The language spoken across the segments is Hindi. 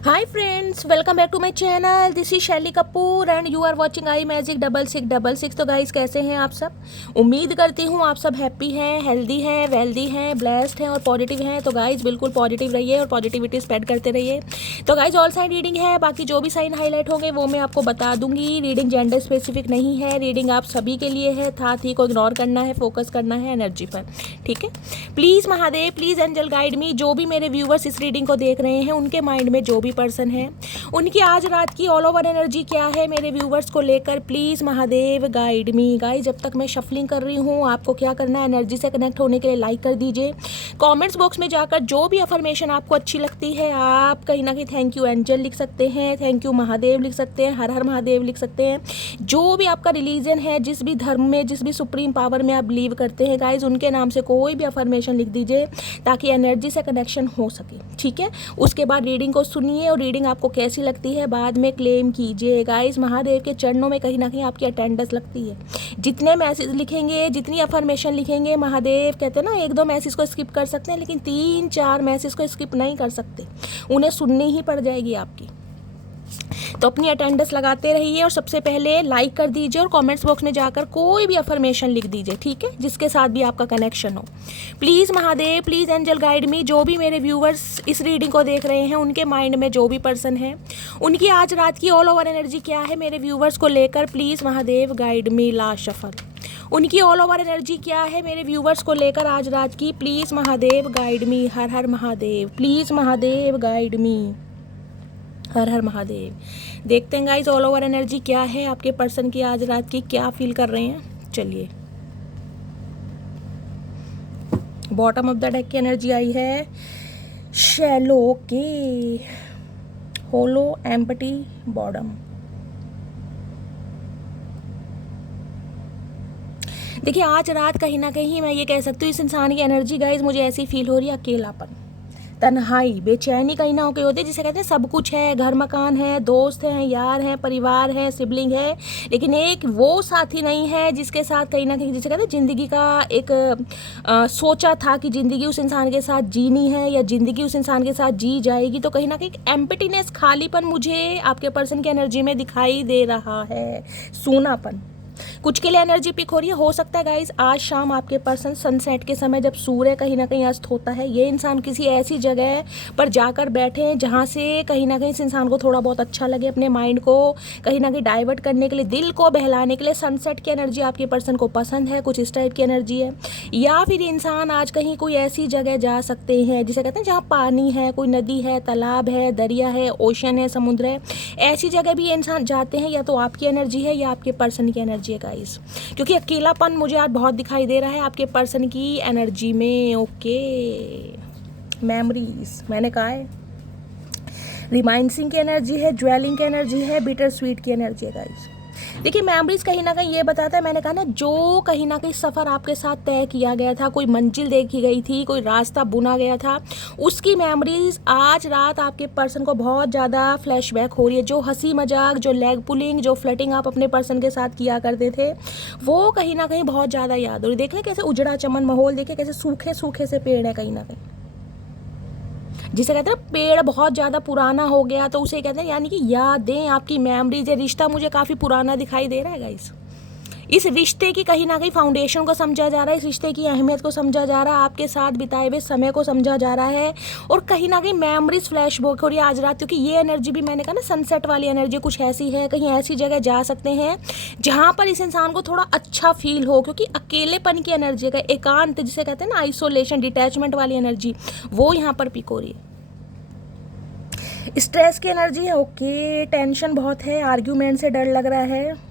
Hi friends, welcome back to my channel. This is Shaili Kapoor and you are watching I magic 6666। तो गाइस, कैसे हैं आप सब? उम्मीद करती हूँ आप सब हैप्पी हैं, हेल्दी हैं, वेल्दी हैं, ब्लेस्ड हैं और पॉजिटिव हैं। तो गाइस, बिल्कुल पॉजिटिव रहिए और पॉजिटिविटी स्प्रेड करते रहिए। तो गाइस, ऑल साइन रीडिंग है, बाकी जो भी साइन हाईलाइट होंगे वो मैं आपको बता दूंगी। रीडिंग जेंडर स्पेसिफिक नहीं है, रीडिंग आप सभी के लिए है। था थी को इग्नोर करना है, फोकस करना है एनर्जी पर, ठीक है। Please Mahadev, please angel guide me. जो भी मेरे व्यूवर्स इस रीडिंग को देख रहे हैं, उनके माइंड में जो भी पर्सन है, उनकी आज रात की ऑल ओवर एनर्जी क्या है मेरे व्यूवर्स को लेकर, please Mahadev guide me. Guys, जब तक मैं शफलिंग कर रही हूँ, आपको क्या करना है, एनर्जी से कनेक्ट होने के लिए लाइक कर दीजिए। कमेंट्स बॉक्स में जाकर जो भी अफर्मेशन आपको अच्छी लगती है, आप कहीं ना कहीं थैंक यू एंजल लिख सकते हैं, थैंक यू महादेव लिख सकते हैं, हर हर महादेव लिख सकते हैं। जो भी आपका रिलीजन है, जिस भी धर्म में, जिस भी सुप्रीम पावर में आप बिलीव करते हैं गाइज, उनके नाम से कोई भी अफर्मेशन लिख दीजिए ताकि एनर्जी से कनेक्शन हो सके, ठीक है। उसके बाद रीडिंग को सुनिए और रीडिंग आपको कैसी लगती है बाद में क्लेम कीजिए। गाइस, महादेव के चरणों में कहीं ना कहीं आपकी अटेंडेंस लगती है। जितने मैसेज लिखेंगे, जितनी अफर्मेशन लिखेंगे, महादेव कहते हैं ना, एक दो मैसेज को स्किप कर सकते हैं लेकिन 3-4 मैसेज को स्किप नहीं कर सकते, उन्हें सुननी ही पड़ जाएगी आपकी। तो अपनी अटेंडेंस लगाते रहिए और सबसे पहले लाइक कर दीजिए और कमेंट्स बॉक्स में जाकर कोई भी अफर्मेशन लिख दीजिए, ठीक है, जिसके साथ भी आपका कनेक्शन हो। Please Mahadev, please angel guide me. जो भी मेरे व्यूवर्स इस रीडिंग को देख रहे हैं, उनके माइंड में जो भी पर्सन है, उनकी आज रात की ऑल ओवर एनर्जी क्या है मेरे व्यूवर्स को लेकर, please Mahadev guide me. Last shuffle, उनकी ऑल ओवर एनर्जी क्या है मेरे व्यूवर्स को लेकर आज रात की, प्लीज़ महादेव गाइड मी। हर हर Mahadev, please Mahadev guide me. हर हर महादेव। देखते हैं गाइस, ऑल ओवर एनर्जी क्या है आपके पर्सन की आज रात की, क्या फील कर रहे हैं। चलिए, बॉटम ऑफ द डेक की एनर्जी आई है शैलो के होलो एम्पटी बॉटम। देखिए, आज रात कहीं ना कहीं मैं ये कह सकती हूँ, इस इंसान की एनर्जी गाइस मुझे ऐसी फील हो रही है, अकेलापन, तन्हाई, बेचैनी कहीं ना कहीं होती है। जिसे कहते हैं सब कुछ है, घर मकान है, दोस्त हैं, यार हैं, परिवार है, सिबलिंग है, लेकिन एक वो साथी नहीं है जिसके साथ कहीं ना कहीं, जिसे कहते हैं ज़िंदगी का एक सोचा था कि ज़िंदगी उस इंसान के साथ जीनी है या ज़िंदगी उस इंसान के साथ जी जाएगी। तो कहीं ना कहीं एम्प्टीनेस, खालीपन मुझे आपके पर्सन की एनर्जी में दिखाई दे रहा है, सूनापन। कुछ के लिए एनर्जी पिक हो रही है। हो सकता है गाइज आज शाम आपके पर्सन सनसेट के समय, जब सूर्य कहीं ना कहीं अस्त होता है, ये इंसान किसी ऐसी जगह पर जाकर बैठे हैं जहाँ से कहीं ना कहीं इस इंसान को थोड़ा बहुत अच्छा लगे, अपने माइंड को कहीं ना कहीं डाइवर्ट करने के लिए, दिल को बहलाने के लिए। सनसेट की एनर्जी आपके पर्सन को पसंद है, कुछ इस टाइप की एनर्जी है। या फिर इंसान आज कहीं कोई ऐसी जगह जा सकते हैं जिसे कहते हैं जहाँ पानी है, कोई नदी है, तालाब है, दरिया है, ओशन है, समुद्र है, ऐसी जगह भी इंसान जाते हैं। या तो आपकी एनर्जी है या आपके पर्सन की एनर्जी है गाइस, क्योंकि अकेलापन मुझे आज बहुत दिखाई दे रहा है आपके पर्सन की एनर्जी में। ओके, मेमोरीज मैंने कहा है, रिमाइंडिंग की एनर्जी है, ज्वेलिंग की एनर्जी है, बिटर स्वीट की एनर्जी है गाइस। देखिए, मेमोरीज कहीं ना कहीं ये बताता है, मैंने कहा ना, जो कहीं ना कहीं सफ़र आपके साथ तय किया गया था, कोई मंजिल देखी गई थी, कोई रास्ता बुना गया था, उसकी मेमोरीज आज रात आपके पर्सन को बहुत ज़्यादा फ्लैशबैक हो रही है। जो हंसी मजाक, जो लेग पुलिंग, जो फ्लर्टिंग आप अपने पर्सन के साथ किया करते थे, वो कहीं ना कहीं बहुत ज़्यादा याद हो रही है। देखें कैसे उजड़ा चमन माहौल, देखें कैसे सूखे सूखे से पेड़ है कहीं ना कहीं, जिसे कहते हैं पेड़ बहुत ज़्यादा पुराना हो गया तो उसे कहते हैं, यानी कि यादें, आपकी मेमोरीज। ये रिश्ता मुझे काफ़ी पुराना दिखाई दे रहा है गाइस। इस रिश्ते की कहीं ना कहीं फाउंडेशन को समझा जा रहा है, इस रिश्ते की अहमियत को समझा जा रहा है, आपके साथ बिताए हुए समय को समझा जा रहा है, और कहीं ना कहीं मेमोरीज फ्लैश बैक हो रही है आज रात। क्योंकि ये एनर्जी भी मैंने कहा ना, सनसेट वाली एनर्जी कुछ ऐसी है, कहीं ऐसी जगह जा सकते हैं जहाँ पर इस इंसान को थोड़ा अच्छा फील हो, क्योंकि अकेलेपन की एनर्जी का, एकांत जिसे कहते हैं ना, आइसोलेशन, डिटैचमेंट वाली एनर्जी, वो यहाँ पर पिक हो रही है। स्ट्रेस की एनर्जी है, ओके, टेंशन बहुत है, आर्ग्यूमेंट से डर लग रहा है।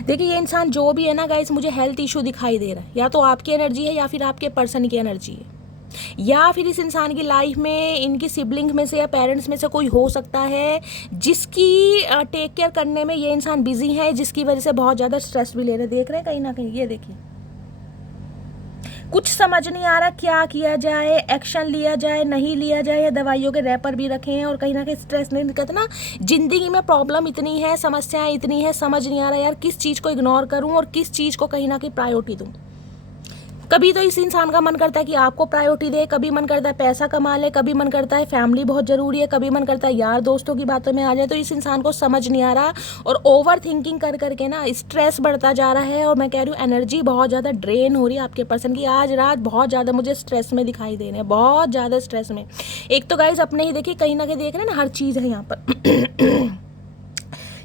देखिए, ये इंसान जो भी है ना गाइस, मुझे हेल्थ इशू दिखाई दे रहा है। या तो आपकी एनर्जी है या फिर आपके पर्सन की एनर्जी है, या फिर इस इंसान की लाइफ में इनकी सिबलिंग में से या पेरेंट्स में से कोई हो सकता है जिसकी टेक केयर करने में ये इंसान बिजी है, जिसकी वजह से बहुत ज़्यादा स्ट्रेस भी ले रहे हैं। देख रहे हैं कहीं ना कहीं, ये देखिए, कुछ समझ नहीं आ रहा क्या किया जाए, एक्शन लिया जाए, नहीं लिया जाए, या दवाइयों के रैपर भी रखे हैं और कहीं ना कहीं स्ट्रेस नहीं कहते ना, जिंदगी में प्रॉब्लम इतनी है, समस्याएं इतनी है, समझ नहीं आ रहा यार किस चीज़ को इग्नोर करूं और किस चीज़ को कहीं ना कहीं प्रायोरिटी दूं। कभी तो इस इंसान का मन करता है कि आपको प्रायोरिटी दे, कभी मन करता है पैसा कमा ले, कभी मन करता है फैमिली बहुत ज़रूरी है, कभी मन करता है यार दोस्तों की बातों में आ जाए। तो इस इंसान को समझ नहीं आ रहा और ओवर थिंकिंग कर करके ना स्ट्रेस बढ़ता जा रहा है। और मैं कह रही हूँ एनर्जी बहुत ज़्यादा ड्रेन हो रही है आपके पर्सन की। आज रात बहुत ज़्यादा मुझे स्ट्रेस में दिखाई दे रहे हैं, बहुत ज़्यादा स्ट्रेस में। एक तो गाइज अपने ही देखिए कहीं ना कहीं देख रहे हैं ना, हर चीज़ है यहाँ पर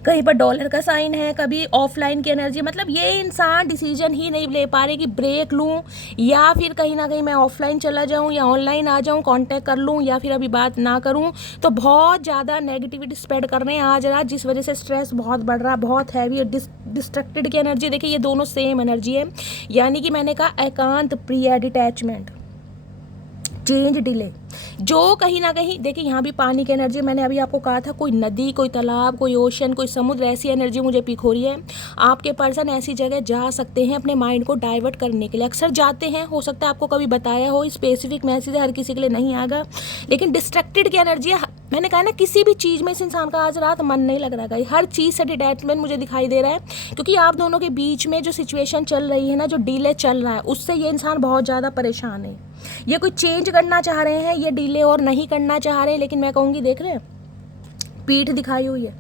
कहीं पर डॉलर का साइन है, कभी ऑफलाइन की एनर्जी। मतलब ये इंसान डिसीजन ही नहीं ले पा रहे कि ब्रेक लूं या फिर कहीं ना कहीं मैं ऑफलाइन चला जाऊं या ऑनलाइन आ जाऊं, कांटेक्ट कर लूं या फिर अभी बात ना करूं। तो बहुत ज़्यादा नेगेटिविटी स्प्रेड कर रहे हैं आज रात, जिस वजह से स्ट्रेस बहुत बढ़ रहा, बहुत हैवी है। डिस्ट्रक्टेड की एनर्जी देखिए, ये दोनों सेम एनर्जी है। यानी कि मैंने कहा एकांत प्रिय, डिटैचमेंट, चेंज, डिले, जो कहीं ना कहीं देखिए यहाँ भी पानी की एनर्जी। मैंने अभी आपको कहा था कोई नदी, कोई तालाब, कोई ओशन, कोई समुद्र, ऐसी एनर्जी मुझे पिक हो रही है। आपके पर्सन ऐसी जगह जा सकते हैं अपने माइंड को डाइवर्ट करने के लिए, अक्सर जाते हैं। हो सकता है आपको कभी बताया हो, स्पेसिफिक मैसेज हर किसी के लिए नहीं आएगा, लेकिन डिस्ट्रैक्टेड की एनर्जी है। मैंने कहा ना किसी भी चीज़ में इस इंसान का आज रात मन नहीं लग रहा है, हर चीज़ से डिटैचमेंट मुझे दिखाई दे रहा है। क्योंकि आप दोनों के बीच में जो सिचुएशन चल रही है ना, जो डिले चल रहा है, उससे ये इंसान बहुत ज़्यादा परेशान है। ये कोई चेंज करना चाह रहे हैं, ये डिले और नहीं करना चाह रहे हैं, लेकिन मैं कहूँगी देख रहे हैं पीठ दिखाई हुई है,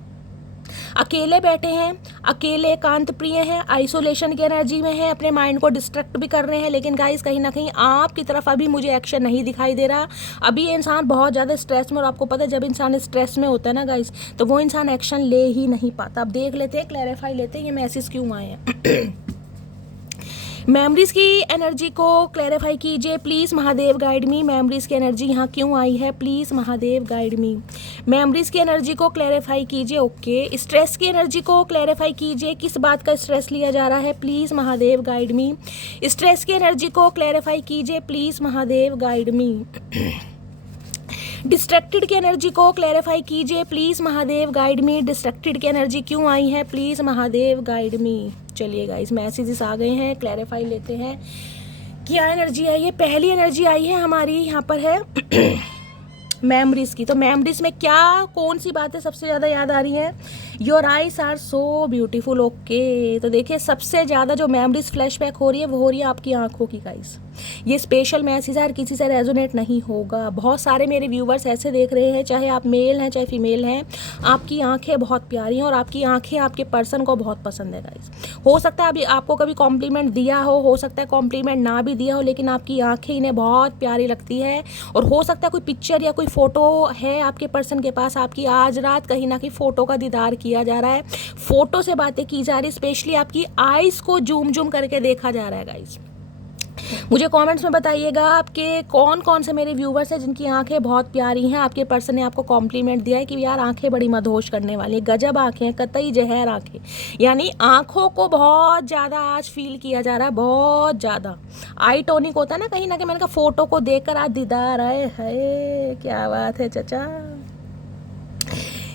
अकेले बैठे हैं, अकेले एकांत प्रिय हैं, आइसोलेशन की एनर्जी में है, अपने माइंड को डिस्ट्रैक्ट भी कर रहे हैं। लेकिन गाइस कहीं ना कहीं आपकी तरफ अभी मुझे एक्शन नहीं दिखाई दे रहा। अभी ये इंसान बहुत ज़्यादा स्ट्रेस में, और आपको पता है जब इंसान स्ट्रेस में होता है ना गाइस, तो वो इंसान एक्शन ले ही नहीं पाता। अब देख लेते हैं, क्लैरिफाई लेते हैं ये मैसेज क्यों आए हैं। मेमोरीज की एनर्जी को क्लैरिफाई कीजिए please Mahadev guide me. Memories की एनर्जी यहाँ क्यों आई है, please Mahadev guide me. Memories की एनर्जी को क्लैरिफाई कीजिए। ओके, स्ट्रेस की एनर्जी को क्लैरिफाई कीजिए, किस बात का स्ट्रेस लिया जा रहा है, please Mahadev guide me. Stress की एनर्जी को क्लैरिफाई कीजिए please Mahadev guide me. Distracted की एनर्जी को क्लैरिफाई कीजिए please Mahadev guide me. Distracted की एनर्जी क्यों आई है, प्लीज़ महादेव गाइड मी। चलिए गाइस मैसेजेस आ गए हैं, क्लैरिफाई लेते हैं क्या एनर्जी आई है। पहली एनर्जी आई है हमारी यहाँ पर है मेमोरीज की। तो मेमोरीज में क्या, कौन सी बातें सबसे ज़्यादा याद आ रही हैं? Your eyes are so beautiful. Okay, तो देखिए सबसे ज़्यादा जो मेमोरीज फ्लैशबैक हो रही है वो हो रही है आपकी आंखों की गाइस। ये स्पेशल मैसेज है, हर किसी से रेजोनेट नहीं होगा। बहुत सारे मेरे व्यूवर्स ऐसे देख रहे हैं, चाहे आप मेल हैं चाहे फीमेल हैं, आपकी आंखें बहुत प्यारी हैं और आपकी आंखें आपके पर्सन को बहुत पसंद है गाइस। हो सकता है अभी आपको कभी कॉम्प्लीमेंट दिया हो सकता है कॉम्प्लीमेंट ना भी दिया हो, लेकिन आपकी आंखें इन्हें बहुत प्यारी लगती है। और हो सकता है कोई पिक्चर या कोई फ़ोटो है आपके पर्सन के पास, आपकी आज रात कहीं ना कहीं फ़ोटो का दीदार किया जा रहा है, फ़ोटो से बातें की जा रही है, स्पेशली आपकी आइज़ को जूम जूम करके देखा जा रहा है गाइस। मुझे कमेंट्स में बताइएगा आपके कौन कौन से मेरे व्यूवर्स हैं जिनकी आंखें बहुत प्यारी हैं, आपके पर्सन ने आपको कॉम्प्लीमेंट दिया है कि यार आंखें बड़ी मदहोश करने वाली, गजब आंखें हैं, कतई जहर आंखें। यानी आंखों को बहुत ज़्यादा आज फील किया जा रहा है, बहुत ज़्यादा। आई टोनिक होता है ना कहीं मैंने कहा फ़ोटो को देखकर आज दीदार आए है, क्या बात है चाचा।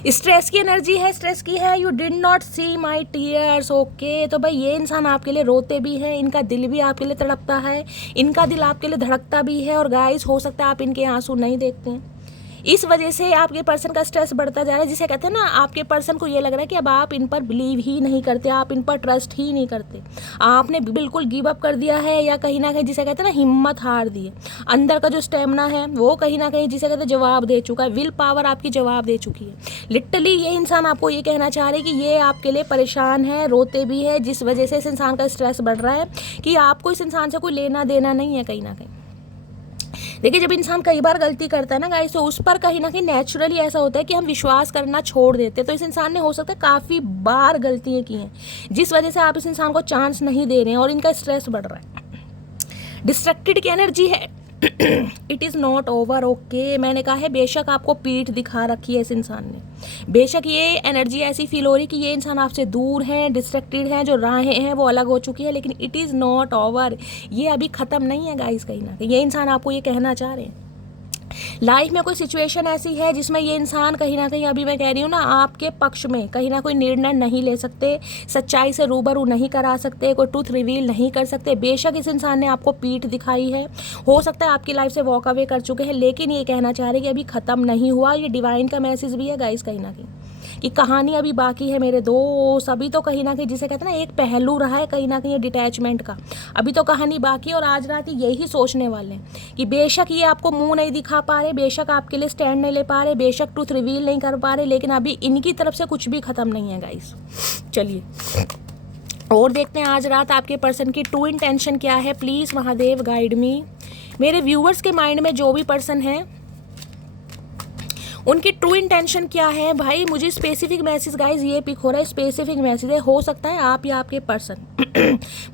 स्ट्रेस की एनर्जी है, स्ट्रेस की है, you did not see my tears. Okay, तो भाई ये इंसान आपके लिए रोते भी हैं, इनका दिल भी आपके लिए तड़पता है, इनका दिल आपके लिए धड़कता भी है। और गाइस हो सकता है आप इनके आंसू नहीं देखते हैं, इस वजह से आपके पर्सन का स्ट्रेस बढ़ता जा रहा है। जिसे कहते हैं ना आपके पर्सन को ये लग रहा है कि अब आप इन पर बिलीव ही नहीं करते, आप इन पर ट्रस्ट ही नहीं करते, आपने बिल्कुल गिव अप कर दिया है, या कहीं ना कहीं जिसे कहते हैं ना हिम्मत हार दी है। अंदर का जो स्टेमिना है वो कहीं ना कहीं जिसे कहते हैं जवाब दे चुका है, विल पावर आपकी जवाब दे चुकी है। लिटरली ये इंसान आपको ये कहना चाह रहे हैं कि ये आपके लिए परेशान है, रोते भी है, जिस वजह से इस इंसान का स्ट्रेस बढ़ रहा है कि आपको इस इंसान से कोई लेना देना नहीं है कहीं ना कहीं। देखिए जब इंसान कई बार गलती करता है ना गाइस, तो उस पर कहीं ना कहीं नेचुरली ऐसा होता है कि हम विश्वास करना छोड़ देते हैं। तो इस इंसान ने हो सकता है काफ़ी बार गलतियाँ की हैं, जिस वजह से आप इस इंसान को चांस नहीं दे रहे हैं और इनका स्ट्रेस बढ़ रहा है। डिस्ट्रैक्टेड की एनर्जी है, it is not over. Okay, मैंने कहा है बेशक आपको पीठ दिखा रखी है इस इंसान ने, बेशक ये एनर्जी ऐसी फील हो रही कि ये इंसान आपसे दूर है, डिस्ट्रैक्टेड है, जो राहें हैं वो अलग हो चुकी है, लेकिन इट इज़ नॉट ओवर। ये अभी ख़त्म नहीं है गाइस, कहीं ना कहीं ये इंसान आपको ये कहना चाह रहे हैं। लाइफ में कोई सिचुएशन ऐसी है जिसमें ये इंसान कहीं ना कहीं, अभी मैं कह रही हूँ ना, आपके पक्ष में कहीं ना कोई निर्णय नहीं ले सकते, सच्चाई से रूबरू नहीं करा सकते, कोई ट्रूथ रिवील नहीं कर सकते। बेशक इस इंसान ने आपको पीठ दिखाई है, हो सकता है आपकी लाइफ से वॉक अवे कर चुके हैं, लेकिन ये कहना चाह रहे हैं कि अभी ख़त्म नहीं हुआ। ये डिवाइन का मैसेज भी है गाइस कहीं ना कहीं कि कहानी अभी बाकी है मेरे दोस्त। अभी तो कहीं ना कहीं जिसे कहते हैं ना एक पहलू रहा है कहीं ना कहीं डिटैचमेंट का, अभी तो कहानी बाकी है। और आज रात यही सोचने वाले हैं कि बेशक ये आपको मुंह नहीं दिखा पा रहे, बेशक आपके लिए स्टैंड नहीं ले पा रहे, बेशक ट्रूथ रिवील नहीं कर पा रहे, लेकिन अभी इनकी तरफ से कुछ भी ख़त्म नहीं है गाइस। चलिए और देखते हैं आज रात आपके पर्सन की ट्रू इंटेंशन क्या है। प्लीज़ महादेव गाइड मी। मेरे व्यूअर्स के माइंड में जो भी पर्सन है उनकी ट्रू इंटेंशन क्या है भाई। मुझे स्पेसिफिक मैसेज गाइज ये पिक हो रहा है, स्पेसिफिक मैसेज है। हो सकता है आप या आपके पर्सन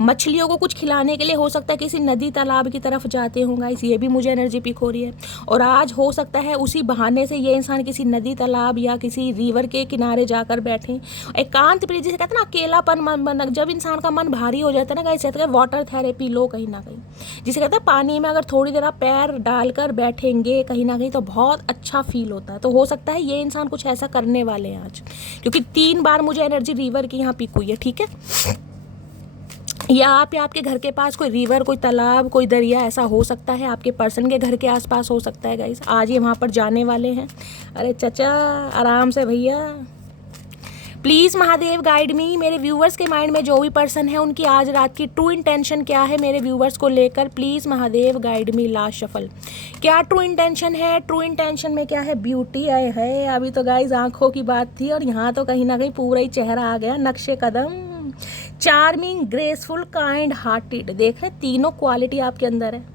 मछलियों को कुछ खिलाने के लिए, हो सकता है किसी नदी तालाब की तरफ जाते हो गाइस, ये भी मुझे एनर्जी पिक हो रही है। और आज हो सकता है उसी बहाने से ये इंसान किसी नदी तालाब या किसी रिवर के किनारे जाकर बैठे एकांत प्रिय, जिसे कहते हैं ना अकेलापन। जब इंसान का मन भारी हो जाता है ना गाइस, कहते हैं वाटर थेरेपी लो कहीं ना कहीं, जिसे कहते हैं पानी में अगर थोड़ी देर आप पैर डालकर बैठेंगे कहीं ना कहीं तो बहुत अच्छा फील होता है। तो हो सकता है ये इंसान कुछ ऐसा करने वाले हैं आज, क्योंकि 3 बार मुझे एनर्जी रिवर की यहाँ पिक हुई है, ठीक है। या आप या आपके घर के पास कोई रिवर, कोई तालाब, कोई दरिया ऐसा हो सकता है, आपके पर्सन के घर के आसपास हो सकता है गाइस। आज ये वहाँ पर जाने वाले हैं। अरे चचा आराम से भैया। प्लीज़ महादेव गाइड मी। मेरे व्यूवर्स के माइंड में जो भी पर्सन है उनकी आज रात की ट्रू इंटेंशन क्या है मेरे व्यूवर्स को लेकर। Please Mahadev guide me. Last shuffle क्या ट्रू इंटेंशन है। ट्रू इंटेंशन में क्या है। ब्यूटी आए है। अभी तो गाइज आंखों की बात थी और यहाँ तो कहीं ना कहीं पूरा ही चेहरा आ गया। नक्शे कदम, चार्मिंग, ग्रेसफुल, काइंड हार्टेड। देख रहे तीनों क्वालिटी आपके अंदर है।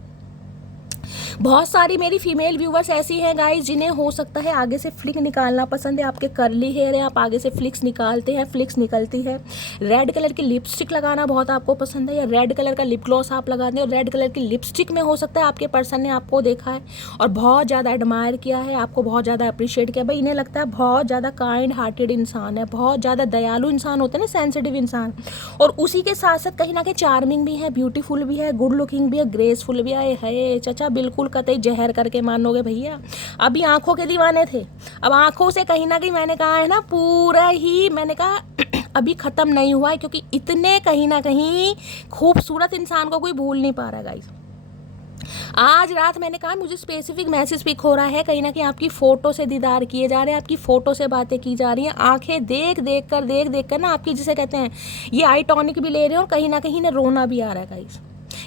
बहुत सारी मेरी फीमेल व्यूवर्स ऐसी हैं गाइस जिन्हें हो सकता है आगे से फ्लिक निकालना पसंद है। आपके कर्ली हेयर है, आप आगे से फ्लिक्स निकालते हैं, फ्लिक्स निकलती है। रेड कलर की लिपस्टिक लगाना बहुत आपको पसंद है, या रेड कलर का लिप ग्लॉस आप लगाते हैं। और रेड कलर की लिपस्टिक में हो सकता है आपके पर्सन ने आपको देखा है और बहुत ज़्यादा एडमायर किया है, आपको बहुत ज़्यादा अप्रिशिएट किया। भाई इन्हें लगता है बहुत ज़्यादा काइंड हार्टेड इंसान है, बहुत ज़्यादा दयालु इंसान होते हैं ना, सेंसिटिव इंसान। और उसी के साथ साथ कहीं ना कहीं चार्मिंग भी है, ब्यूटीफुल भी है, गुड लुकिंग भी है, ग्रेसफुल भी है। चचा बिल्कुल कतई जहर करके मानोगे भैया। अभी आंखों के दीवाने थे, अब आंखों से कहीं ना कहीं मैंने कहा है ना पूरा ही, मैंने कहा अभी ख़त्म नहीं हुआ है, क्योंकि इतने कहीं ना कहीं खूबसूरत इंसान को कोई भूल नहीं पा रहा गाइस। आज रात मैंने कहा मुझे स्पेसिफिक मैसेज पिक हो रहा है, कहीं ना कहीं आपकी फ़ोटो से दीदार किए जा रहे हैं, आपकी फ़ोटो से बातें की जा रही हैं। आंखें देख देख कर ना आपकी, जिसे कहते हैं ये आई टॉनिक भी ले रहे हैं और कहीं ना कहीं ना रोना भी आ रहा है गाइस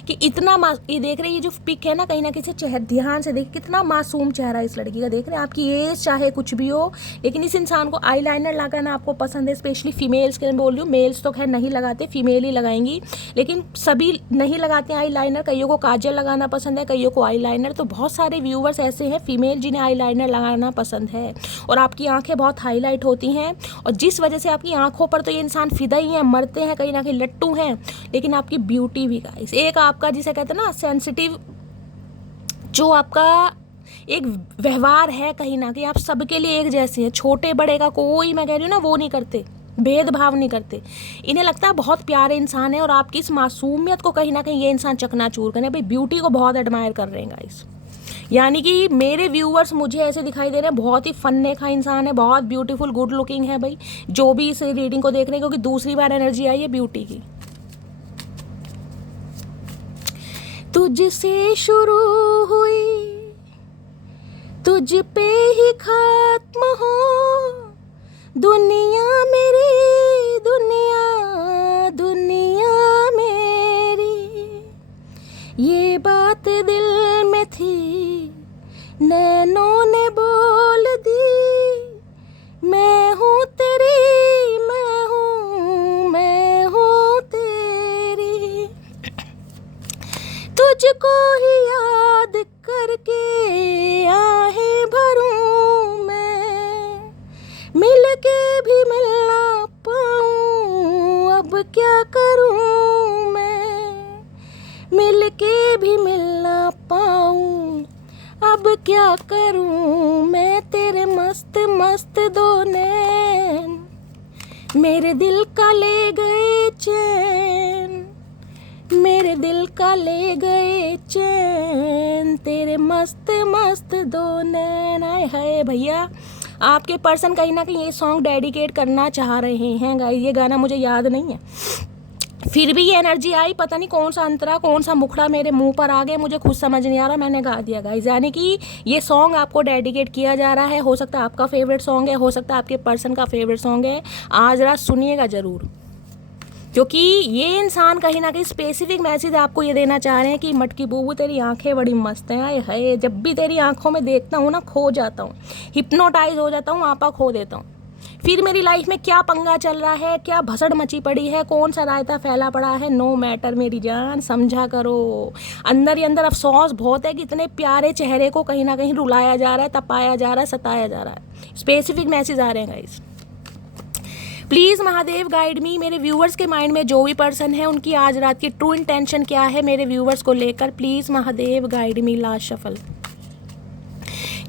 कि इतना ये देख रहे हैं, ये जो पिक है ना कहीं ना कहीं से चेहरा ध्यान से देख, कितना मासूम चेहरा इस लड़की का। देख रहे हैं आपकी एज चाहे कुछ भी हो, लेकिन इस इंसान को आई लाइनर लगाना आपको पसंद है। स्पेशली फीमेल्स के लिए बोल रही हूँ, मेल्स तो खैर नहीं लगाते, फीमेल ही लगाएंगी, लेकिन सभी नहीं लगाते हैं आई लाइनर। कईयों को काजल लगाना पसंद है, कईयों को आई लाइनर। तो बहुत सारे व्यूवर्स ऐसे हैं फीमेल जिन्हें आई लाइनर लगाना पसंद है। और आपकी आँखें बहुत हाईलाइट होती हैं, और जिस वजह से आपकी आँखों पर तो ये इंसान फिदा ही हैं, मरते हैं, कहीं ना कहीं लट्टू हैं, लेकिन आपकी ब्यूटी भी गाइस, एक आपका जिसे कहते हैं ना सेंसिटिव, जो आपका एक व्यवहार है, कहीं ना कहीं आप सबके लिए एक जैसे हैं। छोटे बड़े का कोई, मैं कह रही हूँ ना, वो नहीं करते, भेदभाव नहीं करते। इन्हें लगता है बहुत प्यारे इंसान है, और आपकी इस मासूमियत को कहीं ना कहीं ये इंसान चकनाचूर करें। भाई ब्यूटी को बहुत एडमायर कर रहे हैं गाइस। यानी कि मेरे व्यूअर्स मुझे ऐसे दिखाई दे रहे हैं, बहुत ही फन्ने का इंसान है, बहुत ब्यूटीफुल, गुड लुकिंग है भाई, जो भी इस रीडिंग को देख रहे हैं, क्योंकि दूसरी बार एनर्जी आई है ब्यूटी की। तुझसे शुरू हुई, तुझ पे ही खत्म हो, दुनिया मेरी, दुनिया दुनिया मेरी। ये बात दिल में थी, नैनों ने बोल दी, मैं हूँ तेरी, मैं हूँ तेरी। तुझको ही याद करके आहें भरूं मैं, मिल के भी मिल ना पाऊं, अब क्या करूं मैं, मिल के भी मिल ना पाऊं, अब क्या करूं मैं। तेरे मस्त मस्त दो नैन मेरे दिल का ले गए चैन, मेरे दिल का ले गए चैन, तेरे मस्त मस्त दो नैन। आए हाय भैया, आपके पर्सन कहीं ना कहीं ये सॉन्ग डेडिकेट करना चाह रहे हैं गाइस। ये गाना मुझे याद नहीं है, फिर भी ये एनर्जी आई, पता नहीं कौन सा अंतरा, कौन सा मुखड़ा मेरे मुंह पर आ गया, मुझे खुद समझ नहीं आ रहा, मैंने गा दिया गाइस। यानी कि ये सॉन्ग आपको डेडिकेट किया जा रहा है। हो सकता है आपका फेवरेट सॉन्ग है, हो सकता है आपके पर्सन का फेवरेट सॉन्ग है। आज रात सुनिएगा ज़रूर, क्योंकि ये इंसान कहीं ना कहीं स्पेसिफिक मैसेज आपको ये देना चाह रहे हैं कि मटकी बूबू तेरी आंखें बड़ी मस्त हैं। आए हाय, जब भी तेरी आंखों में देखता हूँ ना खो जाता हूँ, हिप्नोटाइज हो जाता हूँ, आपा खो देता हूँ। फिर मेरी लाइफ में क्या पंगा चल रहा है, क्या भसड़ मची पड़ी है, कौन सा रायता फैला पड़ा है, नो मैटर मेरी जान, समझा करो। अंदर ही अंदर अफसोस बहुत है कि इतने प्यारे चेहरे को कहीं ना कहीं रुलाया जा रहा है, तपाया जा रहा है, सताया जा रहा है। स्पेसिफिक मैसेज आ रहे हैं गाइस। प्लीज़ महादेव गाइड मी। मेरे व्यूवर्स के माइंड में जो भी पर्सन है उनकी आज रात की ट्रू इंटेंशन क्या है मेरे व्यूवर्स को लेकर, please Mahadev guide me. Last shuffle,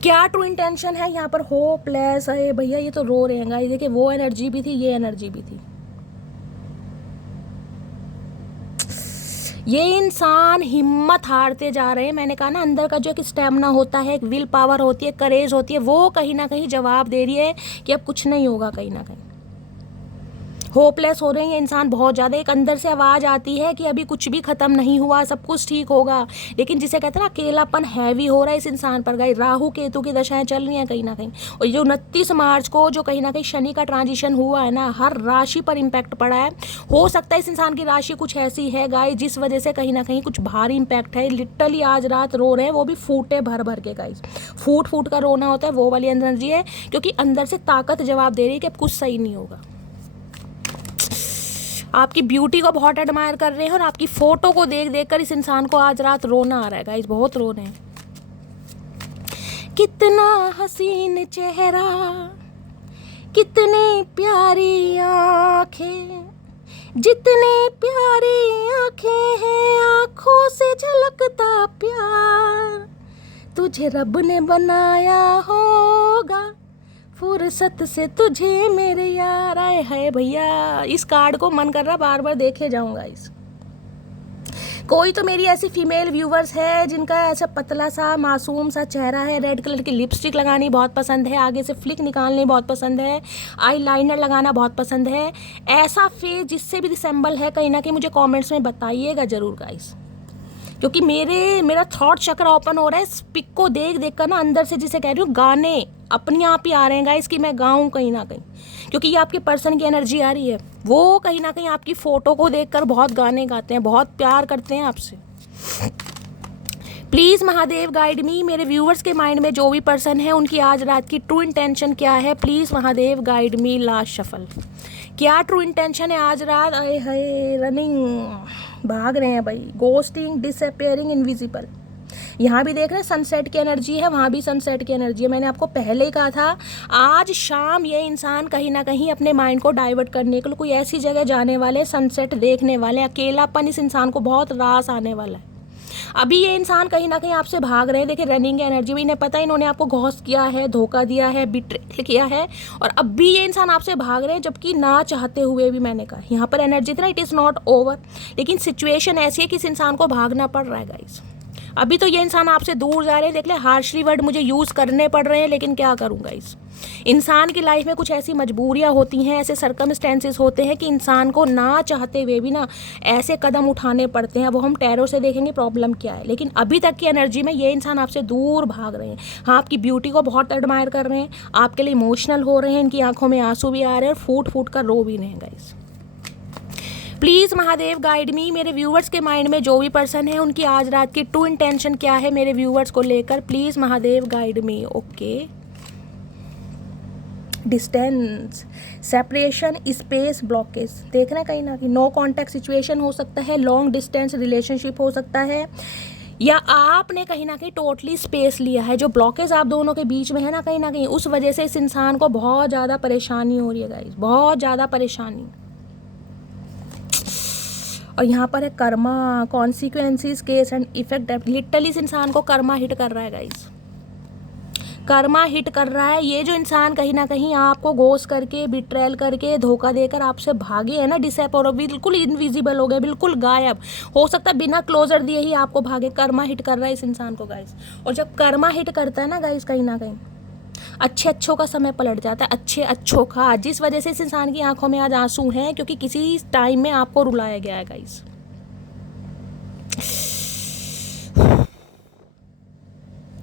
क्या ट्रू इंटेंशन है यहाँ पर? होपलेस है भैया, ये तो रो रहे हैं गाइस। देखिए वो एनर्जी भी थी, ये एनर्जी भी थी। ये इंसान हिम्मत हारते जा रहे हैं। मैंने कहा ना, अंदर का जो एक स्टेमिना होता है, एक विल पावर होती है, करेज होती है, वो कहीं ना कहीं जवाब दे रही है कि अब कुछ नहीं होगा। कहीं ना कहीं होपलेस हो रहे हैं इंसान बहुत ज़्यादा। एक अंदर से आवाज़ आती है कि अभी कुछ भी ख़त्म नहीं हुआ, सब कुछ ठीक होगा, लेकिन जिसे कहते हैं ना अकेलापन हैवी हो रहा है इस इंसान पर। गई राहु केतु की दशाएं चल रही हैं कहीं ना कहीं, और जो 29 मार्च को जो कहीं ना कहीं शनि का ट्रांजिशन हुआ है ना, हर राशि पर इम्पैक्ट पड़ा है। हो सकता है इस इंसान की राशि कुछ ऐसी है गाइस जिस वजह से कहीं ना कहीं कुछ भारी इम्पैक्ट है। लिटरली आज रात रो रहे हैं, वो भी फूटे भर भर के गाइस। फूट फूट कर रोना होता है, वो वाली एनर्जी है, क्योंकि अंदर से ताकत जवाब दे रही है कि अब कुछ सही नहीं होगा। आपकी ब्यूटी को बहुत एडमायर कर रहे हैं और आपकी फ़ोटो को देख देख कर इस इंसान को आज रात रोना आ रहा है गाइस, बहुत रो रहे हैं। कितना हसीन चेहरा, कितनी प्यारी आंखें, जितनी प्यारी आंखें हैं आंखों से झलकता प्यार, तुझे रब ने बनाया होगा फुर्सत से तुझे मेरे यार। आए है भैया, इस कार्ड को मन कर रहा बार बार देखे जाऊंगा। इस कोई तो मेरी ऐसी फीमेल व्यूवर्स है जिनका ऐसा पतला सा मासूम सा चेहरा है, रेड कलर की लिपस्टिक लगानी बहुत पसंद है, आगे से फ्लिक निकालनी बहुत पसंद है, आई लाइनर लगाना बहुत पसंद है। ऐसा फेस जिससे भी रिसेंबल है कहीं ना कहीं मुझे कमेंट्स में बताइएगा ज़रूर गाइस, क्योंकि मेरा थॉट चक्र ओपन हो रहा है। इस पिक को देख देख कर ना अंदर से, जिसे कह रही हूँ, गाने अपने आप ही आ रहे हैं गाइस कि मैं गाऊँ कहीं ना कहीं, क्योंकि ये आपके पर्सन की एनर्जी आ रही है। वो कहीं ना कहीं आपकी फ़ोटो को देखकर बहुत गाने गाते हैं, बहुत प्यार करते हैं आपसे। प्लीज़ महादेव गाइड मी। मेरे व्यूवर्स के माइंड में जो भी पर्सन है उनकी आज रात की ट्रू इंटेंशन क्या है, please Mahadev guide me. Last shuffle, क्या ट्रू इंटेंशन है आज रात? आए हाय, रनिंग, भाग रहे हैं भाई, गोस्टिंग, डिसअपियरिंग, इनविजिबल। यहाँ भी देख रहे हैं सनसेट की एनर्जी है, वहाँ भी सनसेट की एनर्जी है। मैंने आपको पहले ही कहा था आज शाम ये इंसान कहीं ना कहीं अपने माइंड को डाइवर्ट करने के लिए कोई ऐसी जगह जाने वाले, सनसेट देखने वाले। अकेलापन इस इंसान को बहुत रास आने वाला है। अभी ये इंसान कहीं ना कहीं आपसे भाग रहे हैं। देखिए रनिंग एनर्जी में, इन्हें पता है इन्होंने आपको घोस्ट किया है, धोखा दिया है, बिट्रेल किया है, और अब भी ये इंसान आपसे भाग रहे हैं, जबकि ना चाहते हुए भी। मैंने कहा यहाँ पर एनर्जी था, इट इज़ नॉट ओवर, लेकिन सिचुएशन ऐसी है कि इस इंसान को भागना पड़ रहा है गाइस। अभी तो ये इंसान आपसे दूर जा रहे हैं। देख ले, हार्शली वर्ड मुझे यूज़ करने पड़ रहे हैं, लेकिन क्या करूँगा। इस इंसान की लाइफ में कुछ ऐसी मजबूरियाँ होती हैं, ऐसे सर्कमस्टेंसेस होते हैं कि इंसान को ना चाहते हुए भी ना ऐसे कदम उठाने पड़ते हैं। वो हम टैरो से देखेंगे प्रॉब्लम क्या है, लेकिन अभी तक की एनर्जी में ये इंसान आपसे दूर भाग रहे हैं। हाँ, आपकी ब्यूटी को बहुत एडमायर कर रहे हैं, आपके लिए इमोशनल हो रहे हैं, इनकी आंखों में आंसू भी आ रहे हैं और फूट फूट कर रो भी रहे हैं गाइस। प्लीज़ महादेव गाइड मी। मेरे व्यूवर्स के माइंड में जो भी पर्सन है उनकी आज रात की ट्रू इंटेंशन क्या है मेरे व्यूवर्स को लेकर, please Mahadev guide me. Okay, distance, separation, space, blockage देख रहे हैं कहीं ना कहीं। नो कॉन्टैक्ट सिचुएशन हो सकता है, लॉन्ग डिस्टेंस रिलेशनशिप हो सकता है, या आपने कहीं ना कहीं टोटली स्पेस लिया है। जो ब्लॉकेज आप दोनों के बीच में है ना कहीं उस वजह से इस इंसान को बहुत ज़्यादा परेशानी हो रही है गाइस, बहुत ज़्यादा परेशानी। और यहाँ पर है Karma, consequences, case and effect. Literally इस इंसान को कर्मा हिट कर रहा है गाइस, कर्मा हिट कर रहा है। ये जो इंसान कहीं ना कहीं आपको घोस्ट करके, बिट्रेल करके, धोखा देकर आपसे भागे है ना, डिसअपॉइंट, बिल्कुल इनविजिबल हो गए, बिल्कुल गायब, हो सकता है बिना क्लोजर दिए ही आपको भागे। कर्मा हिट कर रहा है इस इंसान को गाइस। और जब कर्मा हिट करता है ना गाइस, कहीं ना कहीं अच्छे अच्छों का समय पलट जाता है, अच्छे अच्छों का, जिस वजह से इस इंसान की आंखों में आज आंसू हैं, क्योंकि किसी टाइम में आपको रुलाया गया है गाइस।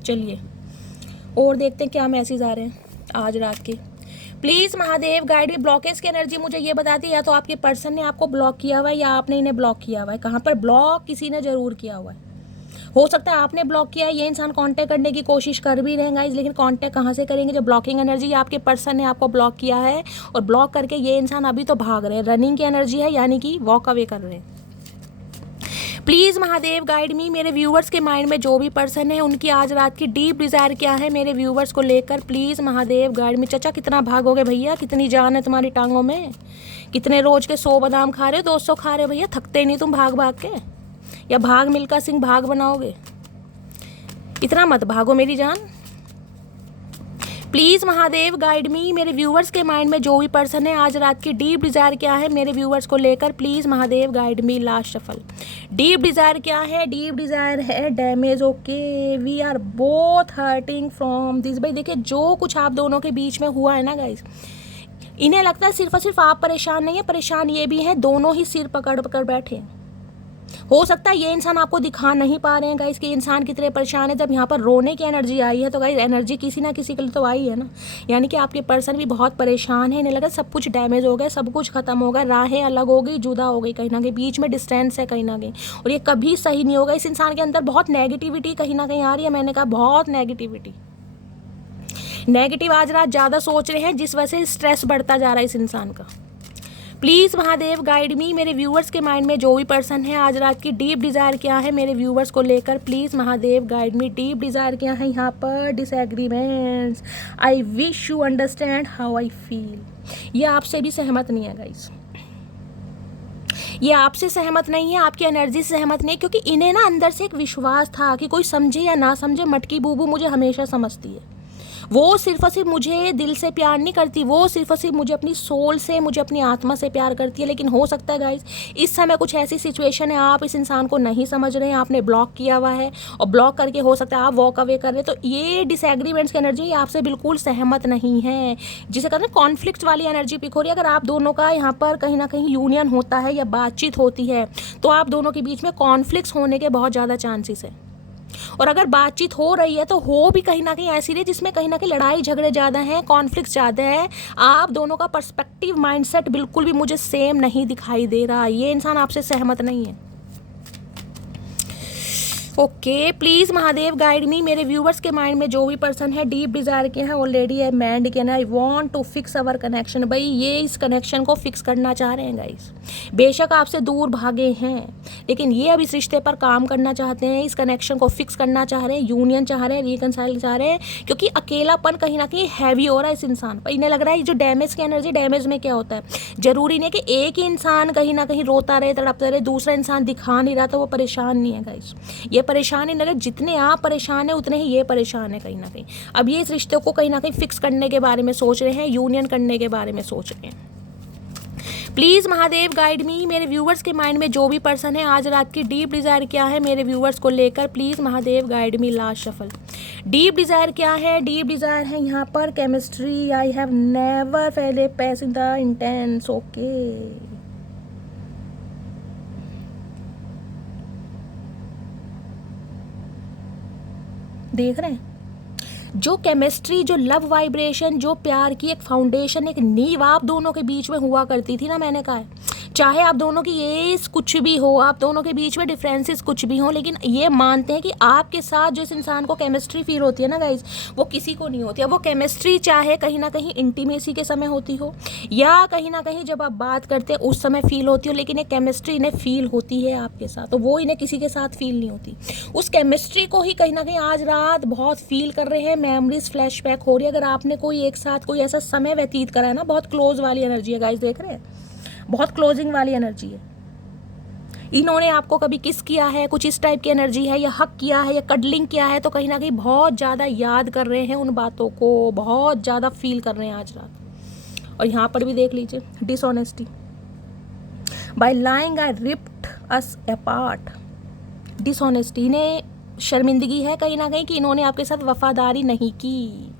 चलिए और देखते हैं क्या मैसेज आ रहे हैं आज रात के। प्लीज़ महादेव गाइड में ब्लॉकेज की एनर्जी मुझे ये बताती है, या तो आपके पर्सन ने आपको ब्लॉक किया हुआ है या आपने इन्हें ब्लॉक किया हुआ है। कहाँ पर ब्लॉक किसी ने ज़रूर किया हुआ है। हो सकता है आपने ब्लॉक किया है, ये इंसान कांटेक्ट करने की कोशिश कर भी रहेगा, लेकिन कांटेक्ट कहाँ से करेंगे जब ब्लॉकिंग एनर्जी, आपके पर्सन ने आपको ब्लॉक किया है और ब्लॉक करके ये इंसान अभी तो भाग रहे हैं, रनिंग की एनर्जी है, यानी कि वॉक अवे कर रहे हैं। प्लीज़ महादेव गाइड मी, मेरे व्यूवर्स के माइंड में जो भी पर्सन है उनकी आज रात की डीप डिज़ायर क्या है मेरे व्यूवर्स को लेकर। प्लीज़ महादेव गाइड मी। चचा कितना भागोगे भैया, कितनी जान है तुम्हारी टांगों में, कितने रोज के 100 बादाम खा रहे हो, 200 खा रहे हो भैया, थकते नहीं तुम भाग भाग के, या भाग मिल्खा सिंह भाग बनाओगे, इतना मत भागो मेरी जान। प्लीज़ महादेव गाइड मी, मेरे व्यूवर्स के माइंड में जो भी पर्सन है आज रात की डीप डिज़ायर क्या है मेरे व्यूवर्स को लेकर। Please Mahadev guide me. Last shuffle. Deep desire क्या है? डीप डिज़ायर है damage. Okay, we are both hurting from this. भाई देखिए, जो कुछ आप दोनों के बीच में हुआ है ना गाइस, इन्हें लगता है सिर्फ और सिर्फ आप परेशान नहीं है, परेशान ये भी हैं, दोनों ही सिर पकड़ पकड़ बैठे हैं। हो सकता है ये इंसान आपको दिखा नहीं पा रहे हैं गाइस कि इंसान कितने परेशान है। जब यहाँ पर रोने की एनर्जी आई है तो गाइस एनर्जी किसी ना किसी के लिए तो आई है ना, यानी कि आपके पर्सन भी बहुत परेशान है। इन्हें लगा सब कुछ डैमेज हो गया, सब कुछ खत्म हो गया, राहें अलग हो गई, जुदा हो गई, कहीं ना कहीं बीच में डिस्टेंस है कहीं ना कहीं, और ये कभी सही नहीं होगा। इस इंसान के अंदर बहुत नेगेटिविटी कहीं ना कहीं आ रही है। मैंने कहा बहुत नेगेटिव आज रात ज़्यादा सोच रहे हैं, जिस वजह से स्ट्रेस बढ़ता जा रहा है इस इंसान का। प्लीज़ महादेव गाइड मी, मेरे व्यूवर्स के माइंड में जो भी पर्सन है आज रात की डीप डिज़ायर क्या है मेरे व्यूवर्स को लेकर। Please Mahadev guide me. Deep desire क्या है यहाँ पर? Disagreements. I wish you understand how I feel. ये आपसे भी सहमत नहीं है गाइस, ये आपसे सहमत नहीं है, आपकी एनर्जी से सहमत नहीं है, क्योंकि इन्हें ना अंदर से एक विश्वास था कि कोई समझे या ना समझे, मटकी बूबू मुझे हमेशा समझती है। वो सिर्फ और सिर्फ मुझे दिल से प्यार नहीं करती, वो सिर्फ और सिर्फ मुझे अपनी सोल से, मुझे अपनी आत्मा से प्यार करती है। लेकिन हो सकता है गाइस इस समय कुछ ऐसी सिचुएशन है, आप इस इंसान को नहीं समझ रहे हैं, आपने ब्लॉक किया हुआ है, और ब्लॉक करके हो सकता है आप वॉक अवे कर रहे हैं। तो ये डिसएग्रीमेंट्स की एनर्जी आपसे बिल्कुल सहमत नहीं है, जिसे कहते हैं कॉन्फ्लिक्ट वाली एनर्जी पिक हो रही है। अगर आप दोनों का यहाँ पर कहीं ना कहीं यूनियन होता है या बातचीत होती है तो आप दोनों के बीच में कॉन्फ्लिक्ट्स होने के बहुत ज़्यादा चांसेस है। और अगर बातचीत हो रही है तो हो भी कहीं ना कहीं ऐसी रही जिसमें कहीं ना कहीं लड़ाई झगड़े ज़्यादा हैं, कॉन्फ्लिक्ट ज़्यादा है। आप दोनों का पर्सपेक्टिव माइंडसेट बिल्कुल भी मुझे सेम नहीं दिखाई दे रहा। ये इंसान आपसे सहमत नहीं है। ओके, प्लीज़ महादेव गाइड मी, मेरे व्यूवर्स के माइंड में जो भी पर्सन है डीप डिज़ायर के हैं, ऑलरेडी है मैंड के ना, I want to fix our connection. भाई ये इस कनेक्शन को फिक्स करना चाह रहे हैं गाइस। बेशक आपसे दूर भागे हैं, लेकिन ये अब इस रिश्ते पर काम करना चाहते हैं, इस कनेक्शन को फिक्स करना चाह रहे हैं, यूनियन चाह रहे हैं, रिकनसाइल चाह रहे हैं, क्योंकि अकेलापन कहीं ना कहीं हैवी हो रहा है इस इंसान पर। इन्हें लग रहा है जो डैमेज की एनर्जी, डैमेज में क्या होता है, जरूरी नहीं है कि एक ही इंसान कहीं ना कहीं रोता रहे, तड़पता रहे, दूसरा इंसान दिखा नहीं रहा तो वो परेशान नहीं है गाइस। ये परेशान ही लगे, जितने आप परेशान हैं उतने ही ये परेशान है कहीं ना कहीं। अब ये इस रिश्ते को कहीं ना कहीं फिक्स करने के बारे में सोच रहे हैं, यूनियन करने के बारे में सोच रहे हैं। प्लीज़ महादेव गाइड मी, मेरे व्यूवर्स के माइंड में जो भी पर्सन है आज रात की डीप डिज़ायर क्या है मेरे व्यूवर्स को लेकर। Please Mahadev guide me. Last shuffle. Deep desire क्या है? डीप डिज़ायर है यहाँ पर chemistry. I have never fail a pass in the intense. Okay, देख रहे हैं जो केमिस्ट्री, जो लव वाइब्रेशन, जो प्यार की एक फाउंडेशन, एक नींव आप दोनों के बीच में हुआ करती थी ना, मैंने कहा है चाहे आप दोनों की एज कुछ भी हो, आप दोनों के बीच में डिफरेंसेस कुछ भी हो, लेकिन ये मानते हैं कि आपके साथ जो इस इंसान को केमिस्ट्री फील होती है ना गाइज, वो किसी को नहीं होती है। वो केमिस्ट्री चाहे कहीं ना कहीं इंटीमेसी के समय होती हो या कहीं ना कहीं जब आप बात करते हैं उस समय फील होती हो, लेकिन एक केमिस्ट्री इन्हें फील होती है आपके साथ, तो वो इन्हें किसी के साथ फील नहीं होती। उस केमिस्ट्री को ही कहीं ना कहीं आज रात बहुत फील कर रहे हैं। मेमोरीज फ्लैशबैक हो रही है। अगर आपने कोई एक साथ कोई ऐसा समय व्यतीत करा है ना, बहुत क्लोज वाली एनर्जी है गाइज, देख रहे हैं बहुत क्लोजिंग वाली एनर्जी है। इन्होंने आपको कभी किस किया है, कुछ इस टाइप की एनर्जी है, या हक किया है या कडलिंग किया है, तो कहीं ना कहीं बहुत ज़्यादा याद कर रहे हैं उन बातों को, बहुत ज़्यादा फील कर रहे हैं आज रात। और यहाँ पर भी देख लीजिए डिसऑनेस्टी। बाय लाइंग आई रिप्ड अस अपार्ट। डिसऑनेस्टी, इन्हें शर्मिंदगी है कहीं ना कहीं कि इन्होंने आपके साथ वफादारी नहीं की।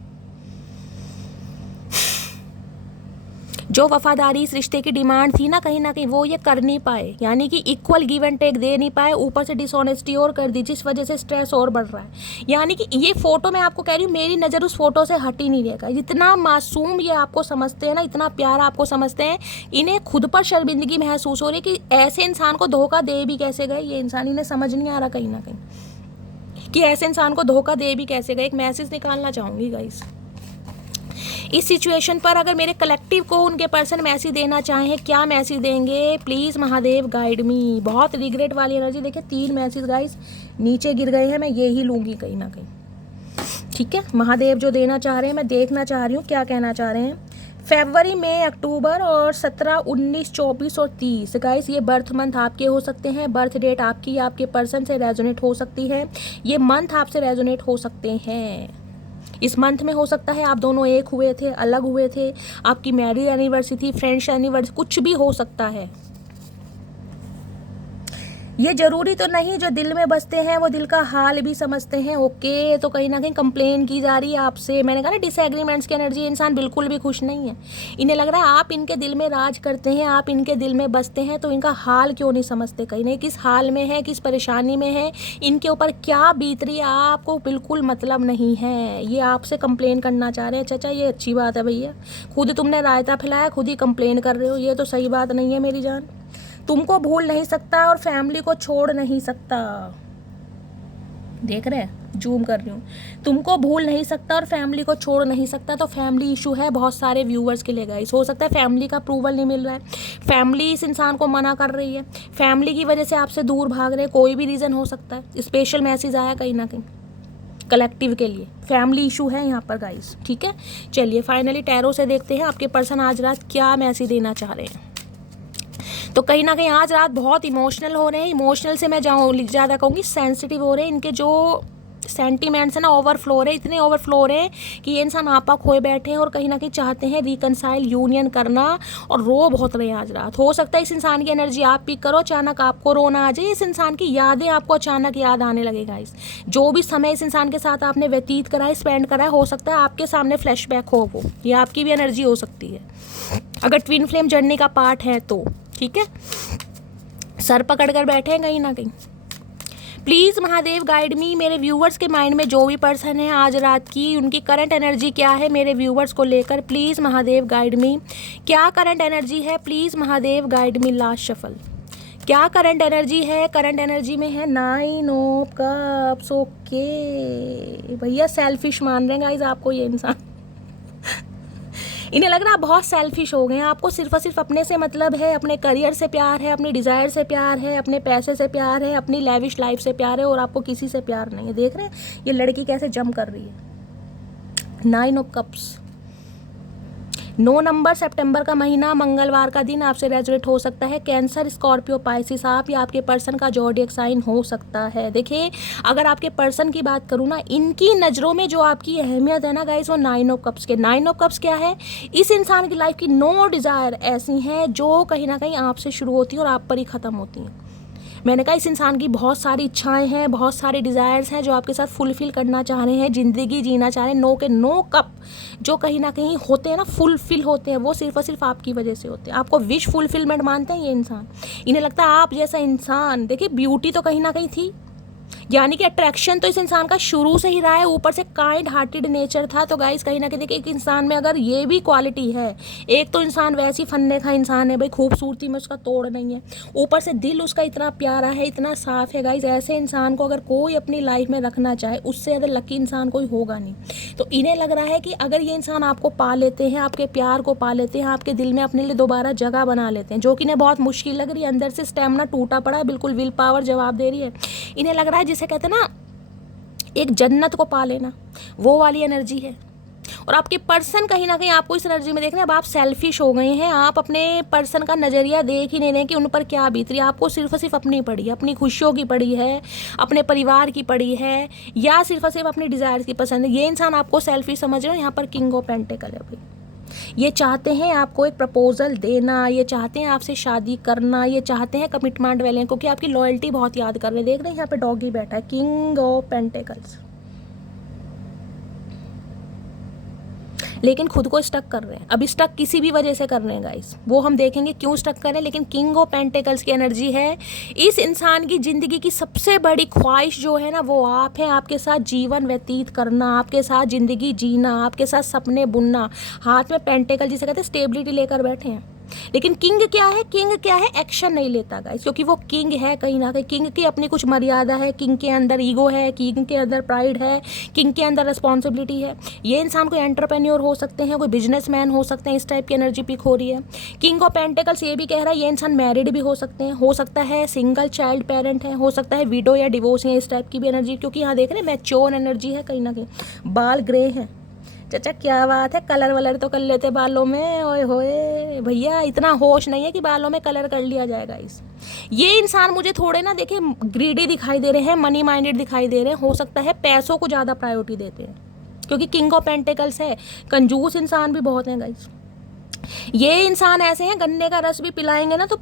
जो वफादारी इस रिश्ते की डिमांड थी ना कहीं वो ये कर नहीं पाए, यानी कि इक्वल गिव एंड टेक दे नहीं पाए, ऊपर से डिसऑनेस्टी और कर दी, जिस वजह से स्ट्रेस और बढ़ रहा है। यानी कि ये फोटो मैं आपको कह रही हूँ, मेरी नज़र उस फोटो से हट ही नहीं रहेगा। जितना मासूम ये आपको समझते हैं ना, इतना प्यारा आपको समझते हैं, इन्हें खुद पर शर्मिंदगी महसूस हो रही है कि ऐसे इंसान को धोखा दे भी कैसे गए ये इंसान। इन्हें समझ नहीं आ रहा कहीं ना कहीं कि ऐसे इंसान को धोखा दे भी कैसे गए। एक मैसेज निकालना चाहूँगी गाइस इस सिचुएशन पर। अगर मेरे कलेक्टिव को उनके पर्सन मैसेज देना चाहें, क्या मैसेज देंगे? प्लीज़ महादेव गाइड मी। बहुत रिग्रेट वाली एनर्जी। देखिए 3 मैसेज गाइस नीचे गिर गए हैं, मैं ये ही लूँगी कहीं ना कहीं। ठीक है, महादेव जो देना चाह रहे हैं, मैं देखना चाह रही हूँ क्या कहना चाह रहे हैं। फरवरी, मई, अक्टूबर और 17, 19, 24 और 30 गाइस, ये बर्थ मंथ आपके हो सकते हैं। बर्थ डेट आपकी आपके पर्सन से रेजोनेट हो सकती है। ये मंथ आपसे रेजोनेट हो सकते हैं। इस मंथ में हो सकता है आप दोनों एक हुए थे, अलग हुए थे, आपकी मैरिज एनिवर्सरी थी, फ्रेंड्स एनिवर्सरी, कुछ भी हो सकता है। ये जरूरी तो नहीं जो दिल में बसते हैं वो दिल का हाल भी समझते हैं। ओके, तो कहीं ना कहीं कंप्लेन की जा रही है आपसे। मैंने कहा ना डिसएग्रीमेंट्स की एनर्जी। इंसान बिल्कुल भी खुश नहीं है। इन्हें लग रहा है आप इनके दिल में राज करते हैं, आप इनके दिल में बसते हैं, तो इनका हाल क्यों नहीं समझते? कहीं नहीं, किस हाल में है, किस परेशानी में है, इनके ऊपर क्या बीत रही है, आपको बिल्कुल मतलब नहीं है। ये आपसे कंप्लेन करना चाह रहे हैं। चाचा ये अच्छी बात है भैया, खुद तुमने रायता फैलाया, खुद ही कंप्लेन कर रहे हो, ये तो सही बात नहीं है मेरी जान। तुमको भूल नहीं सकता और फैमिली को छोड़ नहीं सकता। देख रहे हैं, जूम कर रही हूँ। तुमको भूल नहीं सकता और फैमिली को छोड़ नहीं सकता। तो फैमिली इशू है बहुत सारे व्यूअर्स के लिए गाइस। हो सकता है फैमिली का अप्रूवल नहीं मिल रहा है, फैमिली इस इंसान को मना कर रही है, फैमिली की वजह से आपसे दूर भाग रहे हैं, कोई भी रीज़न हो सकता है। स्पेशल मैसेज आया कहीं ना कहीं कलेक्टिव के लिए, फैमिली इशू है यहाँ पर गाइस। ठीक है, चलिए फाइनली टैरो से देखते हैं आपके पर्सन आज रात क्या मैसेज देना चाह रहे हैं। तो कहीं ना कहीं आज रात बहुत इमोशनल हो रहे हैं। इमोशनल से मैं ज़्यादा कहूँगी सेंसिटिव हो रहे हैं। इनके जो सेंटीमेंट्स है ना ओवरफ्लो हो रहे, इतने ओवरफ्लो हो रहे हैं कि ये इंसान आपा खोए बैठे हैं और कहीं ना कहीं चाहते हैं रिकनसाइल, यूनियन करना, और रो बहुत रहे हैं आज रात। हो सकता है इस इंसान की एनर्जी आप पिक करो, अचानक आपको रोना आ जाए, इस इंसान की यादें आपको अचानक याद आने लगेगा। इस जो भी समय इस इंसान के साथ आपने व्यतीत करा है, स्पेंड करा है, हो सकता है आपके सामने फ्लैशबैक हो वो, ये आपकी भी एनर्जी हो सकती है अगर ट्विन फ्लेम जर्नी का पार्ट है तो। ठीक है, सर पकड़ कर बैठे हैं कहीं ना कहीं। प्लीज़ महादेव गाइड मी। मेरे व्यूवर्स के माइंड में जो भी पर्सन है आज रात की, उनकी करंट एनर्जी क्या है मेरे व्यूवर्स को लेकर, प्लीज़ महादेव गाइड मी। क्या करंट एनर्जी है, please Mahadev guide me. Last shuffle, क्या करंट एनर्जी है? करंट एनर्जी में है 9 ऑफ कप्स। ओके भैया, सेल्फिश मान रहे हैं गाइज आपको ये इंसान। इन्हें लग रहा है बहुत सेल्फिश हो गए हैं, आपको सिर्फ और सिर्फ अपने से मतलब है, अपने करियर से प्यार है, अपनी डिज़ायर से प्यार है, अपने पैसे से प्यार है, अपनी लेविश लाइफ से प्यार है, और आपको किसी से प्यार नहीं है। देख रहे हैं ये लड़की कैसे जंप कर रही है। 9 ऑफ कप्स, 9 नंबर, सितंबर का महीना, मंगलवार का दिन आपसे रेजोनेट हो सकता है। कैंसर, स्कॉर्पियो, पाइसिस, आप या आपके पर्सन का ज़ोडिएक साइन हो सकता है। देखिए अगर आपके पर्सन की बात करूँ ना, इनकी नज़रों में जो आपकी अहमियत है ना गाइस, वो 9 ऑफ कप्स के। 9 ऑफ कप्स क्या है? इस इंसान की लाइफ की 9 डिज़ायर ऐसी हैं जो कहीं ना कहीं आपसे शुरू होती हैं और आप पर ही ख़त्म होती हैं। मैंने कहा इस इंसान की बहुत सारी इच्छाएं हैं, बहुत सारे डिज़ायर्स हैं जो आपके साथ फुलफ़िल करना चाह रहे हैं, ज़िंदगी जीना चाह रहे हैं। 9 के 9 कप जो कहीं ना कहीं होते हैं ना, फुलफ़िल होते हैं, वो सिर्फ और सिर्फ आपकी वजह से होते हैं। आपको विश फुलफिलमेंट मानते हैं ये इंसान। इन्हें लगता है आप जैसा इंसान, देखिए ब्यूटी तो कहीं ना कहीं थी, यानी कि अट्रैक्शन तो इस इंसान का शुरू से ही रहा है, ऊपर से काइंड हार्टेड नेचर था। तो गाइस कहीं ना कहीं देखिए एक इंसान में अगर ये भी क्वालिटी है, एक तो इंसान वैसी फन्ने का इंसान है भाई, खूबसूरती में उसका तोड़ नहीं है, ऊपर से दिल उसका इतना प्यारा है, इतना साफ है गाइस। ऐसे इंसान को अगर कोई अपनी लाइफ में रखना चाहे, उससे अगर लकी इंसान कोई होगा नहीं। तो इन्हें लग रहा है कि अगर ये इंसान आपको पा लेते हैं, आपके प्यार को पा लेते हैं, आपके दिल में अपने लिए दोबारा जगह बना लेते हैं, जो कि इन्हें बहुत मुश्किल लग रही है। अंदर से स्टेमिना टूटा पड़ा है, बिल्कुल विल पावर जवाब दे रही है। इन्हें लग रहा है जिसे कहते हैं ना एक जन्नत को पा लेना, वो वाली एनर्जी है। और आपके पर्सन कहीं ना कहीं आपको इस एनर्जी में देख रहे हैं। अब आप सेल्फिश हो गए हैं, आप अपने पर्सन का नज़रिया देख ही नहीं रहे कि उन पर क्या बीत रही है। आपको सिर्फ और सिर्फ अपनी पड़ी है, अपनी खुशियों की पड़ी है, अपने परिवार की पड़ी है, या सिर्फ और सिर्फ अपनी डिज़ायर की पसंद है। ये इंसान आपको सेल्फिश समझ रहे हो। यहाँ पर किंग ऑफ पेंटिकल है भाई, ये चाहते हैं आपको एक प्रपोजल देना, ये चाहते हैं आपसे शादी करना, ये चाहते हैं कमिटमेंट वाले, क्योंकि आपकी लॉयल्टी बहुत याद कर रहे हैं। देख रहे हैं यहाँ पे डॉगी बैठा है, किंग ऑफ पेंटिकल्स। लेकिन खुद को स्टक कर रहे हैं। अब स्टक किसी भी वजह से कर रहे हैं गाइस, वो हम देखेंगे क्यों स्टक कर रहे हैं। लेकिन किंग ऑफ पेंटिकल्स की एनर्जी है, इस इंसान की ज़िंदगी की सबसे बड़ी ख्वाहिश जो है ना वो आप हैं, आपके साथ जीवन व्यतीत करना, आपके साथ ज़िंदगी जीना, आपके साथ सपने बुनना। हाथ में पेंटिकल जिसे कहते हैं स्टेबिलिटी लेकर बैठे हैं। लेकिन किंग क्या है, किंग क्या है, एक्शन नहीं लेता गाइस, क्योंकि वो किंग है। कहीं ना कहीं किंग की अपनी कुछ मर्यादा है, किंग के अंदर ईगो है, किंग के अंदर प्राइड है, किंग के अंदर रिस्पॉन्सिबिलिटी है। ये इंसान कोई एंटरप्रेन्योर हो सकते हैं, कोई बिजनेसमैन हो सकते हैं, इस टाइप की एनर्जी पिक हो रही है। किंग ऑफ पेंटिकल्स ये भी कह रहा है ये इंसान मैरिड भी हो सकते हैं, हो सकता है सिंगल चाइल्ड पेरेंट है, हो सकता है विडो या डिवोर्स है, इस टाइप की भी एनर्जी, क्योंकि यहाँ देख रहे हैं मैच्योर एनर्जी है। कहीं ना कहीं बाल ग्रे हैं। चाचा क्या बात है, कलर वलर तो कर लेते बालों में, ओए होए भैया इतना होश नहीं है कि बालों में कलर कर लिया जाएगा। ये इंसान मुझे थोड़े ना देखे ग्रीडी दिखाई दे रहे हैं, मनी माइंडेड दिखाई दे रहे हैं। हो सकता है पैसों को ज़्यादा प्रायोरिटी देते हैं, क्योंकि किंग ऑफ पेंटिकल्स है। कंजूस इंसान भी बहुत हैं गाइस। ये इंसान ऐसे हैं, गन्ने का रस भी पिलाएंगे ना तो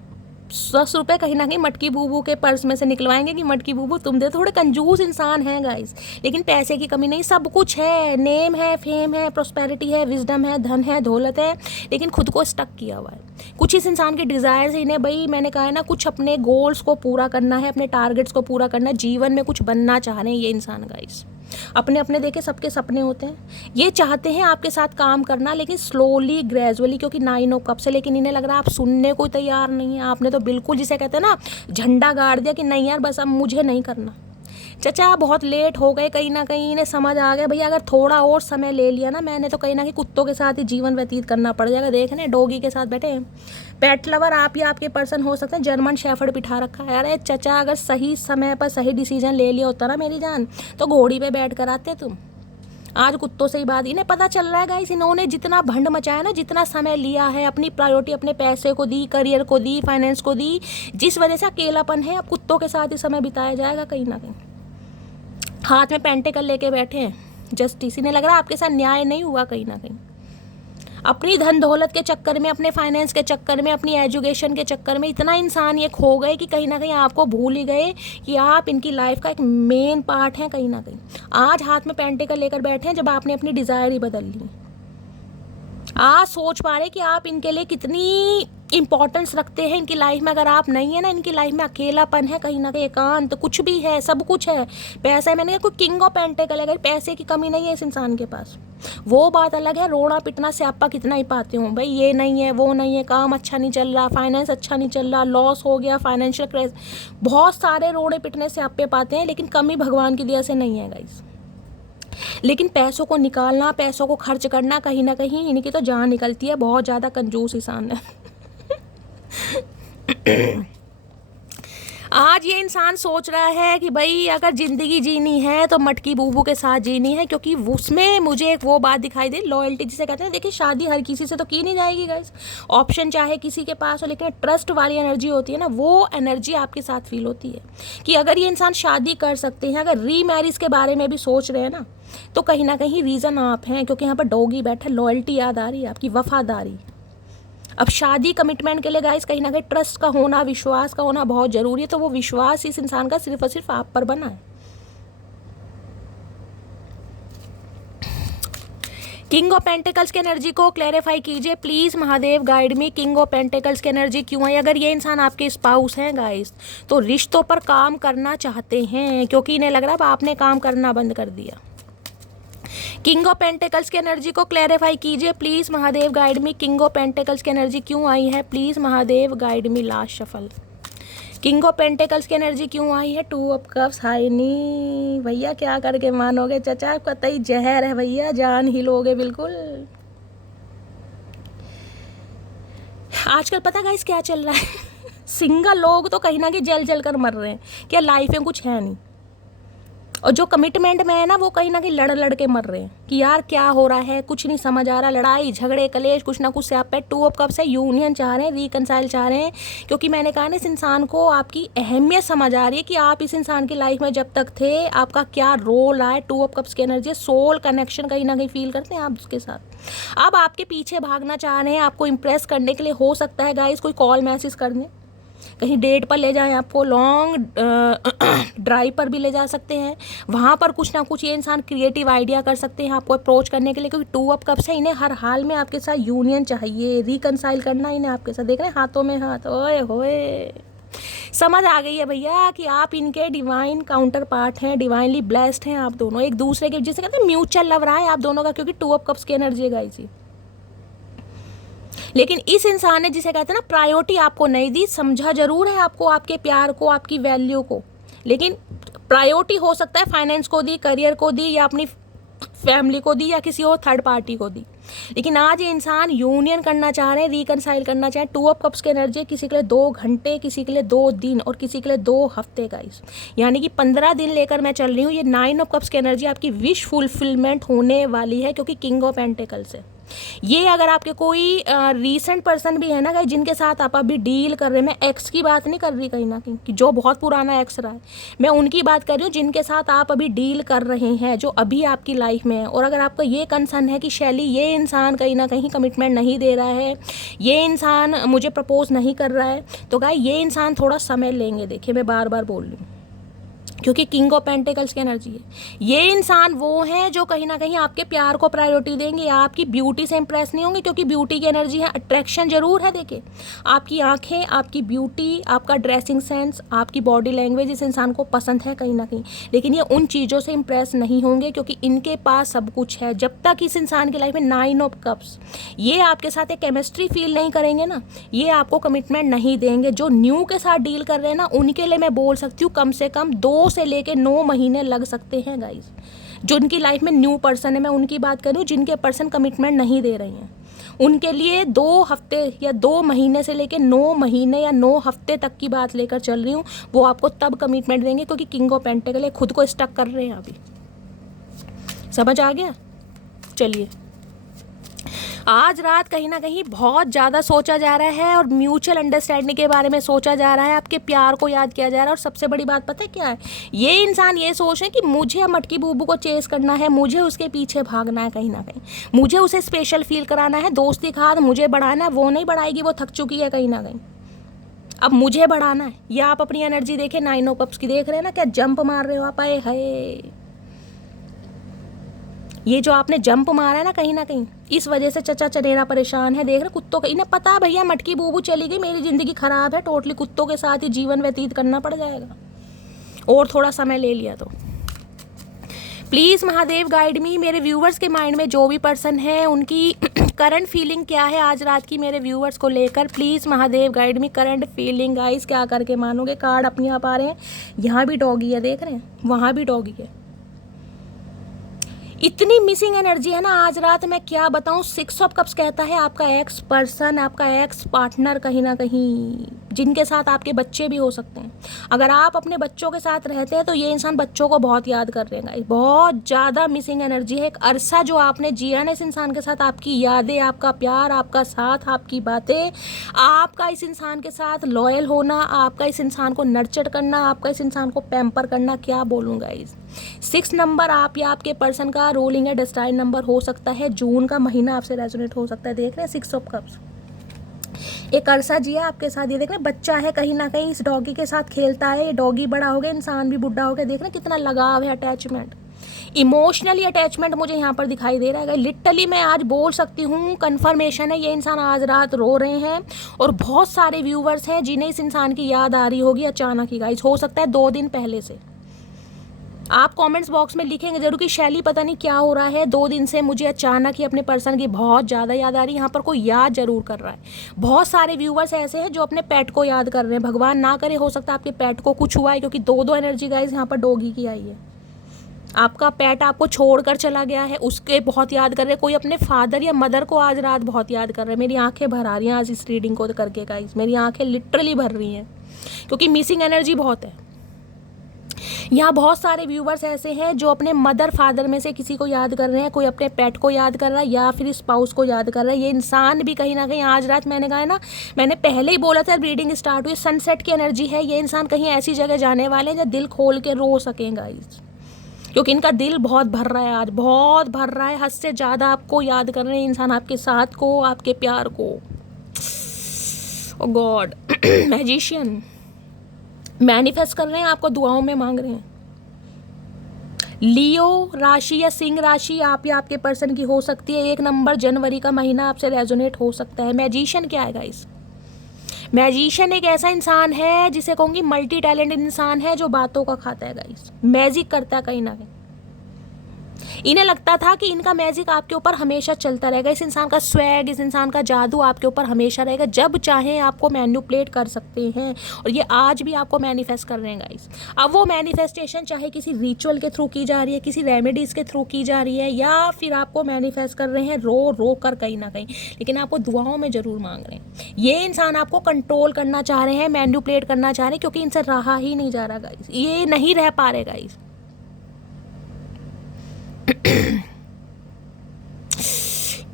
10 रुपये कहीं ना कहीं मटकी बूबू के पर्स में से निकलवाएंगे कि मटकी बूबू तुम दे। थोड़े कंजूस इंसान हैं गाइस, लेकिन पैसे की कमी नहीं, सब कुछ है, नेम है, फेम है, प्रोस्पेरिटी है, विजडम है, धन है, दौलत है, लेकिन खुद को स्टक किया हुआ है। कुछ इस इंसान के डिज़ायर्स इन्हें, भाई मैंने कहा है ना, कुछ अपने गोल्स को पूरा करना है, अपने टारगेट्स को पूरा करना है, जीवन में कुछ बनना चाह रहे हैं ये इंसान गाइस। अपने अपने देखे सबके सपने होते हैं, ये चाहते हैं आपके साथ काम करना, लेकिन स्लोली ग्रेजुअली, क्योंकि 9 ऑफ कप्स है। लेकिन इन्हें लग रहा है आप सुनने को तैयार नहीं है। आपने तो बिल्कुल जिसे कहते हैं ना झंडा गाड़ दिया कि नहीं यार बस अब मुझे नहीं करना। चाचा बहुत लेट हो गए, कहीं ना कहीं इन्हें समझ आ गया भैया अगर थोड़ा और समय ले लिया ना मैंने तो कहीं ना कहीं कुत्तों के साथ ही जीवन व्यतीत करना पड़ जाएगा। देख रहे डॉगी के साथ बैठे हैं। पेट लवर आप या आपके पर्सन हो सकते हैं, जर्मन शेफर्ड बिठा रखा है। अरे चाचा अगर सही समय पर सही डिसीजन ले लिया होता ना मेरी जान, तो घोड़ी पे बैठ कर आते तुम। आज कुत्तों से ही बात, इन्हें पता चल रहा है गाइस, इन्होंने जितना भंड मचाया ना, जितना समय लिया है, अपनी प्रायोरिटी अपने पैसे को दी, करियर को दी, फाइनेंस को दी, जिस वजह से अकेलापन है, अब कुत्तों के साथ ही समय बिताया जाएगा कहीं ना कहीं। हाथ में पेंटिकल लेके बैठे हैं, जस्टिस। इन्हें लग रहा है आपके साथ न्याय नहीं हुआ कहीं ना कहीं। अपनी धन दौलत के चक्कर में, अपने फाइनेंस के चक्कर में, अपनी एजुकेशन के चक्कर में इतना इंसान ये खो गए कि कहीं ना कहीं आपको भूल ही गए कि आप इनकी लाइफ का एक मेन पार्ट हैं कहीं ना कहीं। आज हाथ में पेंटिकल लेकर बैठे हैं जब आपने अपनी डिज़ायर ही बदल ली। आज सोच पा रहे कि आप इनके लिए कितनी इंपॉर्टेंस रखते हैं इनकी लाइफ में। अगर आप नहीं है ना, इनकी लाइफ में अकेलापन है कहीं ना कहीं, एकांत, कुछ भी है, सब कुछ है। पैसा है, मैंने कहा कोई किंग ऑफ पेंटिकल है, पैसे की कमी नहीं है इस इंसान के पास। वो बात अलग है, रोना पिटना से आपा कितना ही पाते हो भाई, ये नहीं है वो नहीं है, काम अच्छा नहीं चल रहा, फाइनेंस अच्छा नहीं चल रहा, लॉस हो गया, फाइनेंशियल क्राइसिस, बहुत सारे रोने पिटने से आप पे पाते हैं, लेकिन कमी भगवान की दया से नहीं है गाइस। लेकिन पैसों को निकालना, पैसों को खर्च करना, कहीं ना कहीं इनकी तो जान निकलती है। बहुत ज़्यादा कंजूस इंसान है। आज ये इंसान सोच रहा है कि भाई अगर ज़िंदगी जीनी है तो मटकी बूबू के साथ जीनी है, क्योंकि उसमें मुझे एक वो बात दिखाई दे, लॉयल्टी जिसे कहते हैं। देखिए शादी हर किसी से तो की नहीं जाएगी गाइस, ऑप्शन चाहे किसी के पास हो, लेकिन ट्रस्ट वाली एनर्जी होती है ना, वो एनर्जी आपके साथ फील होती है कि अगर ये इंसान शादी कर सकते हैं, अगर रीमैरिज के बारे में भी सोच रहे हैं ना, तो कहीं ना कहीं रीज़न आप हैं, क्योंकि यहाँ पर डॉगी बैठा, लॉयल्टी याद आ रही है, आपकी वफादारी। अब शादी कमिटमेंट के लिए गाइस कहीं ना कहीं ट्रस्ट का होना, विश्वास का होना बहुत ज़रूरी है। तो वो विश्वास इस इंसान का सिर्फ और सिर्फ आप पर बना है। किंग ऑफ पेंटिकल्स की एनर्जी को क्लैरिफाई कीजिए please, Mahadev guide me. King of pentacles की एनर्जी क्यों है? अगर ये इंसान आपके स्पाउस हैं गाइस, तो रिश्तों पर काम करना चाहते हैं, क्योंकि इन्हें लग रहा है आपने काम करना बंद कर दिया। किंग ऑफ पेंटिकल्स की एनर्जी को क्लैरिफाई कीजिए please, Mahadev guide me. King of pentacles की एनर्जी क्यों आई है please, Mahadev guide me. Last shuffle. King of pentacles की एनर्जी क्यों आई है? 2 ऑफ कप्स। हाय नी भैया क्या करके मानोगे चाचा, कतई जहर है भैया, जान ही लोगे बिल्कुल। आजकल पता गाइस क्या चल रहा है? सिंगल लोग तो कहीं ना कहीं जल जल कर मर रहे हैं, क्या लाइफ में कुछ है नहीं। और जो कमिटमेंट में है ना, वो कहीं ना कहीं लड़ लड़ के मर रहे हैं कि यार क्या हो रहा है, कुछ नहीं समझ आ रहा, लड़ाई झगड़े कलेश कुछ ना कुछ से आप पे। 2 ऑफ कप्स है, यूनियन चाह रहे हैं, रिकनसाइल चाह रहे हैं, क्योंकि मैंने कहा ना इस इंसान को आपकी अहमियत समझ आ रही है कि आप इस इंसान की लाइफ में जब तक थे आपका क्या रोल आए। 2 ऑफ कप्स की एनर्जी, सोल कनेक्शन कहीं ना कहीं फील करते हैं आप उसके साथ। अब आपके पीछे भागना चाह रहे हैं आपको इम्प्रेस करने के लिए। हो सकता है गाइस कोई कॉल मैसेज कर दें, कहीं डेट पर ले जाएं, आपको लॉन्ग ड्राइव पर भी ले जा सकते हैं। वहाँ पर कुछ ना कुछ ये इंसान क्रिएटिव आइडिया कर सकते हैं आपको अप्रोच करने के लिए, क्योंकि 2 ऑफ कप्स है, इन्हें हर हाल में आपके साथ यूनियन चाहिए, रिकनसाइल करना इन्हें आपके साथ। देख रहे हैं हाथों में हाथ, ओए होए, समझ आ गई है भैया कि आप इनके डिवाइन काउंटर पार्ट हैं, डिवाइनली ब्लेस्ड हैं आप दोनों एक दूसरे के, जिसे कहते हैं म्यूचुअल लव रहा है आप दोनों का, क्योंकि 2 ऑफ कप्स की एनर्जी है गाइस। लेकिन इस इंसान ने, जिसे कहते हैं ना, प्रायोरिटी आपको नहीं दी। समझा जरूर है आपको, आपके प्यार को, आपकी वैल्यू को, लेकिन प्रायोरिटी हो सकता है फाइनेंस को दी, करियर को दी, या अपनी फैमिली को दी, या किसी और थर्ड पार्टी को दी। लेकिन आज ये इंसान यूनियन करना चाह रहे हैं, रिकनसाइल करना चाहें। 2 ऑफ कप्स की एनर्जी किसी के लिए 2 घंटे, किसी के लिए 2 दिन, और किसी के लिए 2 हफ्ते गाइस, यानी कि 15 दिन लेकर मैं चल रही हूँ। ये 9 ऑफ कप्स की एनर्जी आपकी विश फुलफिलमेंट होने वाली है, क्योंकि किंग ऑफ पेंटिकल्स है ये। अगर आपके कोई रीसेंट पर्सन भी है ना गाइस, जिनके साथ आप अभी डील कर रहे हैं, मैं एक्स की बात नहीं कर रही कहीं ना कहीं कि जो बहुत पुराना एक्स रहा है, मैं उनकी बात कर रही हूँ जिनके साथ आप अभी डील कर रहे हैं, जो अभी आपकी लाइफ में है। और अगर आपका ये कंसर्न है कि शैली ये इंसान कहीं ना कहीं कमिटमेंट नहीं दे रहा है, ये इंसान मुझे प्रपोज नहीं कर रहा है, तो गाइस ये इंसान थोड़ा समय लेंगे। देखिए मैं बार बार बोल रही हूँ, क्योंकि किंग ऑफ पेंटिकल्स की एनर्जी है। ये इंसान वो हैं जो कहीं ना कहीं आपके प्यार को प्रायोरिटी देंगे, आपकी ब्यूटी से इंप्रेस नहीं होंगे, क्योंकि ब्यूटी की एनर्जी है, अट्रैक्शन जरूर है। देखिए आपकी आंखें, आपकी ब्यूटी, आपका ड्रेसिंग सेंस, आपकी बॉडी लैंग्वेज इस इंसान को पसंद है कहीं ना कहीं, लेकिन ये उन चीज़ों से इंप्रेस नहीं होंगे, क्योंकि इनके पास सब कुछ है। जब तक इस इंसान की लाइफ में 9 ऑफ कप्स, ये आपके साथ एक केमिस्ट्री फील नहीं करेंगे ना, ये आपको कमिटमेंट नहीं देंगे। जो न्यू के साथ डील कर रहे हैं ना, उनके लिए मैं बोल सकती हूँ कम से कम 2 से लेके 9 महीने लग सकते हैं गाइस। जो उनकी लाइफ में न्यू पर्सन है, मैं उनकी बात कर रही हूँ, जिनके पर्सन कमिटमेंट नहीं दे रहे हैं, उनके लिए 2 हफ्ते या 2 महीने से लेके 9 महीने या 9 हफ्ते तक की बात लेकर चल रही हूँ। वो आपको तब कमिटमेंट देंगे, क्योंकि किंग ऑफ पेंटिकल है, खुद को स्टक कर रहे हैं अभी। समझ आ गया? चलिए, आज रात कहीं ना कहीं बहुत ज़्यादा सोचा जा रहा है, और म्यूचुअल अंडरस्टैंडिंग के बारे में सोचा जा रहा है, आपके प्यार को याद किया जा रहा है। और सबसे बड़ी बात पता है क्या है? ये इंसान ये सोच रहे हैं कि मुझे मटकी बूबू को चेस करना है, मुझे उसके पीछे भागना है, कहीं ना कहीं मुझे उसे स्पेशल फील कराना है, दोस्ती खाद मुझे बढ़ाना है। वो नहीं बढ़ाएगी, वो थक चुकी है कहीं ना कहीं, अब मुझे बढ़ाना है। या आप अपनी एनर्जी देखें, 9 ऑफ कप्स की, देख रहे हैं ना क्या जंप मार रहे हो आप, आए हाय। ये जो आपने जंप मारा है ना कहीं, इस वजह से चचा चनेरा परेशान है। देख रहे कुत्तों का, इन्हें पता है भैया मटकी बूबू चली गई, मेरी ज़िंदगी ख़राब है, टोटली कुत्तों के साथ ही जीवन व्यतीत करना पड़ जाएगा, और थोड़ा समय ले लिया तो। प्लीज़ महादेव गाइड मी, मेरे व्यूवर्स के माइंड में जो भी पर्सन है, उनकी करंट फीलिंग क्या है आज रात की मेरे व्यूवर्स को लेकर। Please Mahadev guide me, current feeling guys. क्या करके मानोगे, कार्ड अपने आप आ रहे हैं। यहाँ भी डॉगी है, देख रहे हैं, वहाँ भी डॉगी है। इतनी मिसिंग एनर्जी है ना आज रात, मैं क्या बताऊं। 6 ऑफ कप्स कहता है आपका एक्स पर्सन, आपका एक्स पार्टनर कहीं ना कहीं, जिनके साथ आपके बच्चे भी हो सकते हैं। अगर आप अपने बच्चों के साथ रहते हैं तो ये इंसान बच्चों को बहुत याद कर रहे हैं। बहुत ज़्यादा मिसिंग एनर्जी है। एक अरसा जो आपने जिया ना इस इंसान के साथ, आपकी यादें, आपका प्यार, आपका साथ, आपकी बातें, आपका इस इंसान के साथ लॉयल होना, आपका इस इंसान को नर्चर करना, आपका इस इंसान को पैम्पर करना, क्या बोलूँगा इस 6 नंबर आप या आपके पर्सन का रोलिंग या डेस्टाइन नंबर हो सकता है। जून का महीना आपसे रेजोनेट हो सकता है। देख रहे हैं 6 ऑफ कप्स, एक अरसा जिया आपके साथ। ये देख रहे हैं बच्चा है कहीं ना कहीं, इस डॉगी के साथ खेलता है, ये डॉगी बड़ा हो गया, इंसान भी बुढ़ा हो गया। देख रहे हैं कितना लगाव है, अटैचमेंट, इमोशनली अटैचमेंट मुझे यहाँ पर दिखाई दे रहा है। लिटरली मैं आज बोल सकती हूँ, कन्फर्मेशन है, ये इंसान आज रात रो रहे हैं। और बहुत सारे व्यूवर्स हैं जिन्हें इस इंसान की याद आ रही होगी अचानक ही गाइस, हो सकता है 2 दिन पहले से। आप कमेंट्स बॉक्स में लिखेंगे जरूर कि शैली पता नहीं क्या हो रहा है, 2 दिन से मुझे अचानक ही अपने पर्सन की बहुत ज़्यादा याद आ रही है। यहाँ पर कोई याद जरूर कर रहा है। बहुत सारे व्यूवर्स ऐसे हैं जो अपने पेट को याद कर रहे हैं। भगवान ना करे, हो सकता है आपके पेट को कुछ हुआ है, क्योंकि 2 एनर्जी गाइस यहाँ पर डॉगी की आई है। आपका पेट आपको छोड़कर चला गया है, उसके बहुत याद कर रहे हैं। कोई अपने फादर या मदर को आज रात बहुत याद कर रहे हैं। मेरी आंखें भर आ रही हैं आज इस रीडिंग को करके गाइस, मेरी आंखें लिटरली भर रही हैं, क्योंकि मिसिंग एनर्जी बहुत है। यहाँ बहुत सारे व्यूवर्स ऐसे हैं जो अपने मदर फादर में से किसी को याद कर रहे हैं, कोई अपने पेट को याद कर रहा है या फिर स्पाउस को याद कर रहा है। ये इंसान भी कहीं ना कहीं आज रात, मैंने कहा है ना, मैंने पहले ही बोला था रीडिंग स्टार्ट हुई, सनसेट की एनर्जी है। ये इंसान कहीं ऐसी जगह जाने वाले हैं जहाँ दिल खोल के रो सकें गाइस, क्योंकि इनका दिल बहुत भर रहा है आज, बहुत भर रहा है। हद से ज़्यादा आपको याद कर रहे हैं इंसान, आपके साथ को, आपके प्यार को। ओ गॉड मैजिशियन मैनिफेस्ट कर रहे हैं, आपको दुआओं में मांग रहे हैं। लियो राशि या सिंह राशि आप या आपके पर्सन की हो सकती है। 1 नंबर जनवरी का महीना आपसे रेजोनेट हो सकता है। मैजिशियन क्या है गाइस? मैजिशियन एक ऐसा इंसान है जिसे कहूँगी मल्टी टैलेंटेड इंसान है, जो बातों का खाता है गाइस, मैजिक करता है कहीं ना कहीं। इन्हें लगता था कि इनका मैजिक आपके ऊपर हमेशा चलता रहेगा, इस इंसान का स्वैग, इस इंसान का जादू आपके ऊपर हमेशा रहेगा, जब चाहे आपको मैनिपुलेट कर सकते हैं। और ये आज भी आपको मैनिफेस्ट कर रहे हैं गाइस। अब वो मैनिफेस्टेशन चाहे किसी रिचुअल के थ्रू की जा रही है, किसी रेमेडीज़ के थ्रू की जा रही है, या फिर आपको मैनिफेस्ट कर रहे हैं रो रो कर कहीं ना कहीं, लेकिन आपको दुआओं में ज़रूर मांग रहे हैं। ये इंसान आपको कंट्रोल करना चाह रहे हैं, मैनिपुलेट करना चाह रहे हैं, क्योंकि इनसे रहा ही नहीं जा रहा गाइस, ये नहीं रह पा रहे गाइस।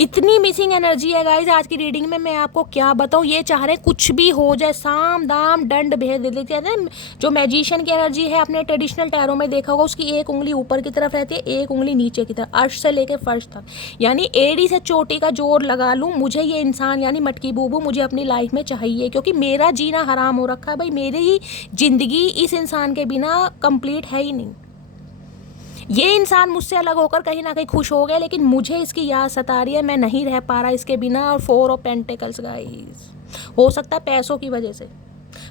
इतनी मिसिंग एनर्जी है गाइज आज की रीडिंग में, मैं आपको क्या बताऊँ। ये चाह रहे हैं कुछ भी हो जाए, साम दाम दंड भेद दे देते हैं। जो मैजिशियन की एनर्जी है, अपने ट्रेडिशनल टैरो में देखा होगा, उसकी एक उंगली ऊपर की तरफ रहती है, एक उंगली नीचे की तरफ, अर्श से लेकर फर्श तक, यानी एड़ी से चोटी का जोर लगा लूँ, मुझे ये इंसान यानी मटकी बूबू मुझे अपनी लाइफ में चाहिए, क्योंकि मेरा जीना हराम हो रखा है भाई। मेरी जिंदगी इस इंसान के बिना कंप्लीट है ही नहीं। ये इंसान मुझसे अलग होकर कहीं ना कहीं खुश हो गया, लेकिन मुझे इसकी याद सता रही है, मैं नहीं रह पा रहा इसके बिना। और 4 ऑफ पेंटिकल्स गाइस, हो सकता है पैसों की वजह से,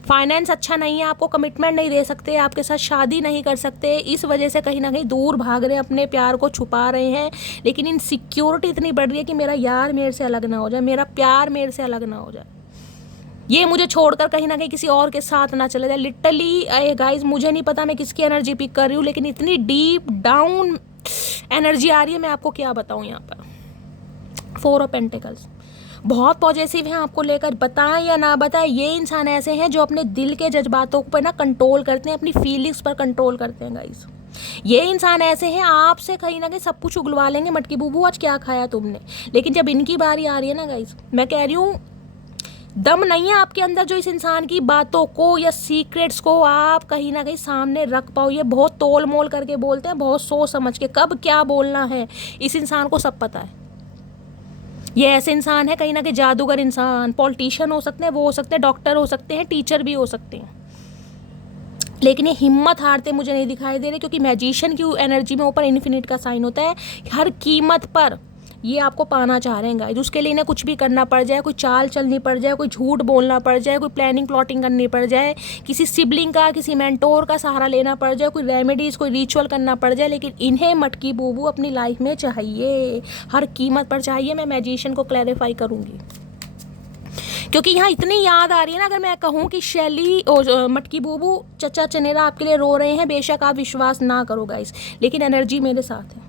फाइनेंस अच्छा नहीं है, आपको कमिटमेंट नहीं दे सकते, आपके साथ शादी नहीं कर सकते, इस वजह से कहीं ना कहीं दूर भाग रहे हैं, अपने प्यार को छुपा रहे हैं। लेकिन इनसिक्योरिटी इतनी बढ़ रही है कि मेरा यार मेरे से अलग ना हो जाए, मेरा प्यार मेरे से अलग ना हो जाए, ये मुझे छोड़कर कहीं ना कहीं किसी और के साथ ना चले जाए। लिटरली गाइज, मुझे नहीं पता मैं किसकी एनर्जी पिक कर रही हूँ, लेकिन इतनी डीप डाउन एनर्जी आ रही है, मैं आपको क्या बताऊँ। यहाँ पर 4 ऑफ पेंटिकल्स बहुत पॉजिटिव हैं आपको लेकर, बताएं या ना बताएं, ये इंसान ऐसे हैं जो अपने दिल के जज्बातों पर ना कंट्रोल करते हैं, अपनी फीलिंग्स पर कंट्रोल करते हैं गाइज। ये इंसान ऐसे हैं आपसे कहीं ना कहीं सब कुछ उगलवा लेंगे, मटकी बूबू आज क्या खाया तुमने, लेकिन जब इनकी बारी आ रही है ना गाइज, मैं कह रही हूँ दम नहीं है आपके अंदर जो इस इंसान की बातों को या सीक्रेट्स को आप कहीं ना कहीं सामने रख पाओ। ये बहुत तोल मोल करके बोलते हैं, बहुत सोच समझ के, कब क्या बोलना है इस इंसान को सब पता है। ये ऐसे इंसान है कहीं ना कहीं जादूगर इंसान, पॉलिटिशियन हो सकते हैं, वो हो सकते हैं डॉक्टर हो सकते हैं, टीचर भी हो सकते हैं, लेकिन ये हिम्मत हारते मुझे नहीं दिखाई दे रहे, क्योंकि मैजिशियन की एनर्जी में ऊपर इन्फिनिट का साइन होता है। हर कीमत पर ये आपको पाना चाह रहे हैं गाइस, उसके लिए इन्हें कुछ भी करना पड़ जाए, कोई चाल चलनी पड़ जाए, कोई झूठ बोलना पड़ जाए, कोई प्लानिंग प्लॉटिंग करनी पड़ जाए, किसी सिबलिंग का, किसी मेंटोर का सहारा लेना पड़ जाए, कोई रेमेडीज़, कोई रिचुअल करना पड़ जाए, लेकिन इन्हें मटकी बूबू अपनी लाइफ में चाहिए, हर कीमत पर चाहिए। मैं मैजिशियन को क्लैरिफाई करूँगी, क्योंकि यहाँ इतनी याद आ रही है ना, अगर मैं कहूँ कि शैली मटकी बूबू चचा चनेरा आपके लिए रो रहे हैं, बेशक आप विश्वास ना करो गाइस, लेकिन एनर्जी मेरे साथ है।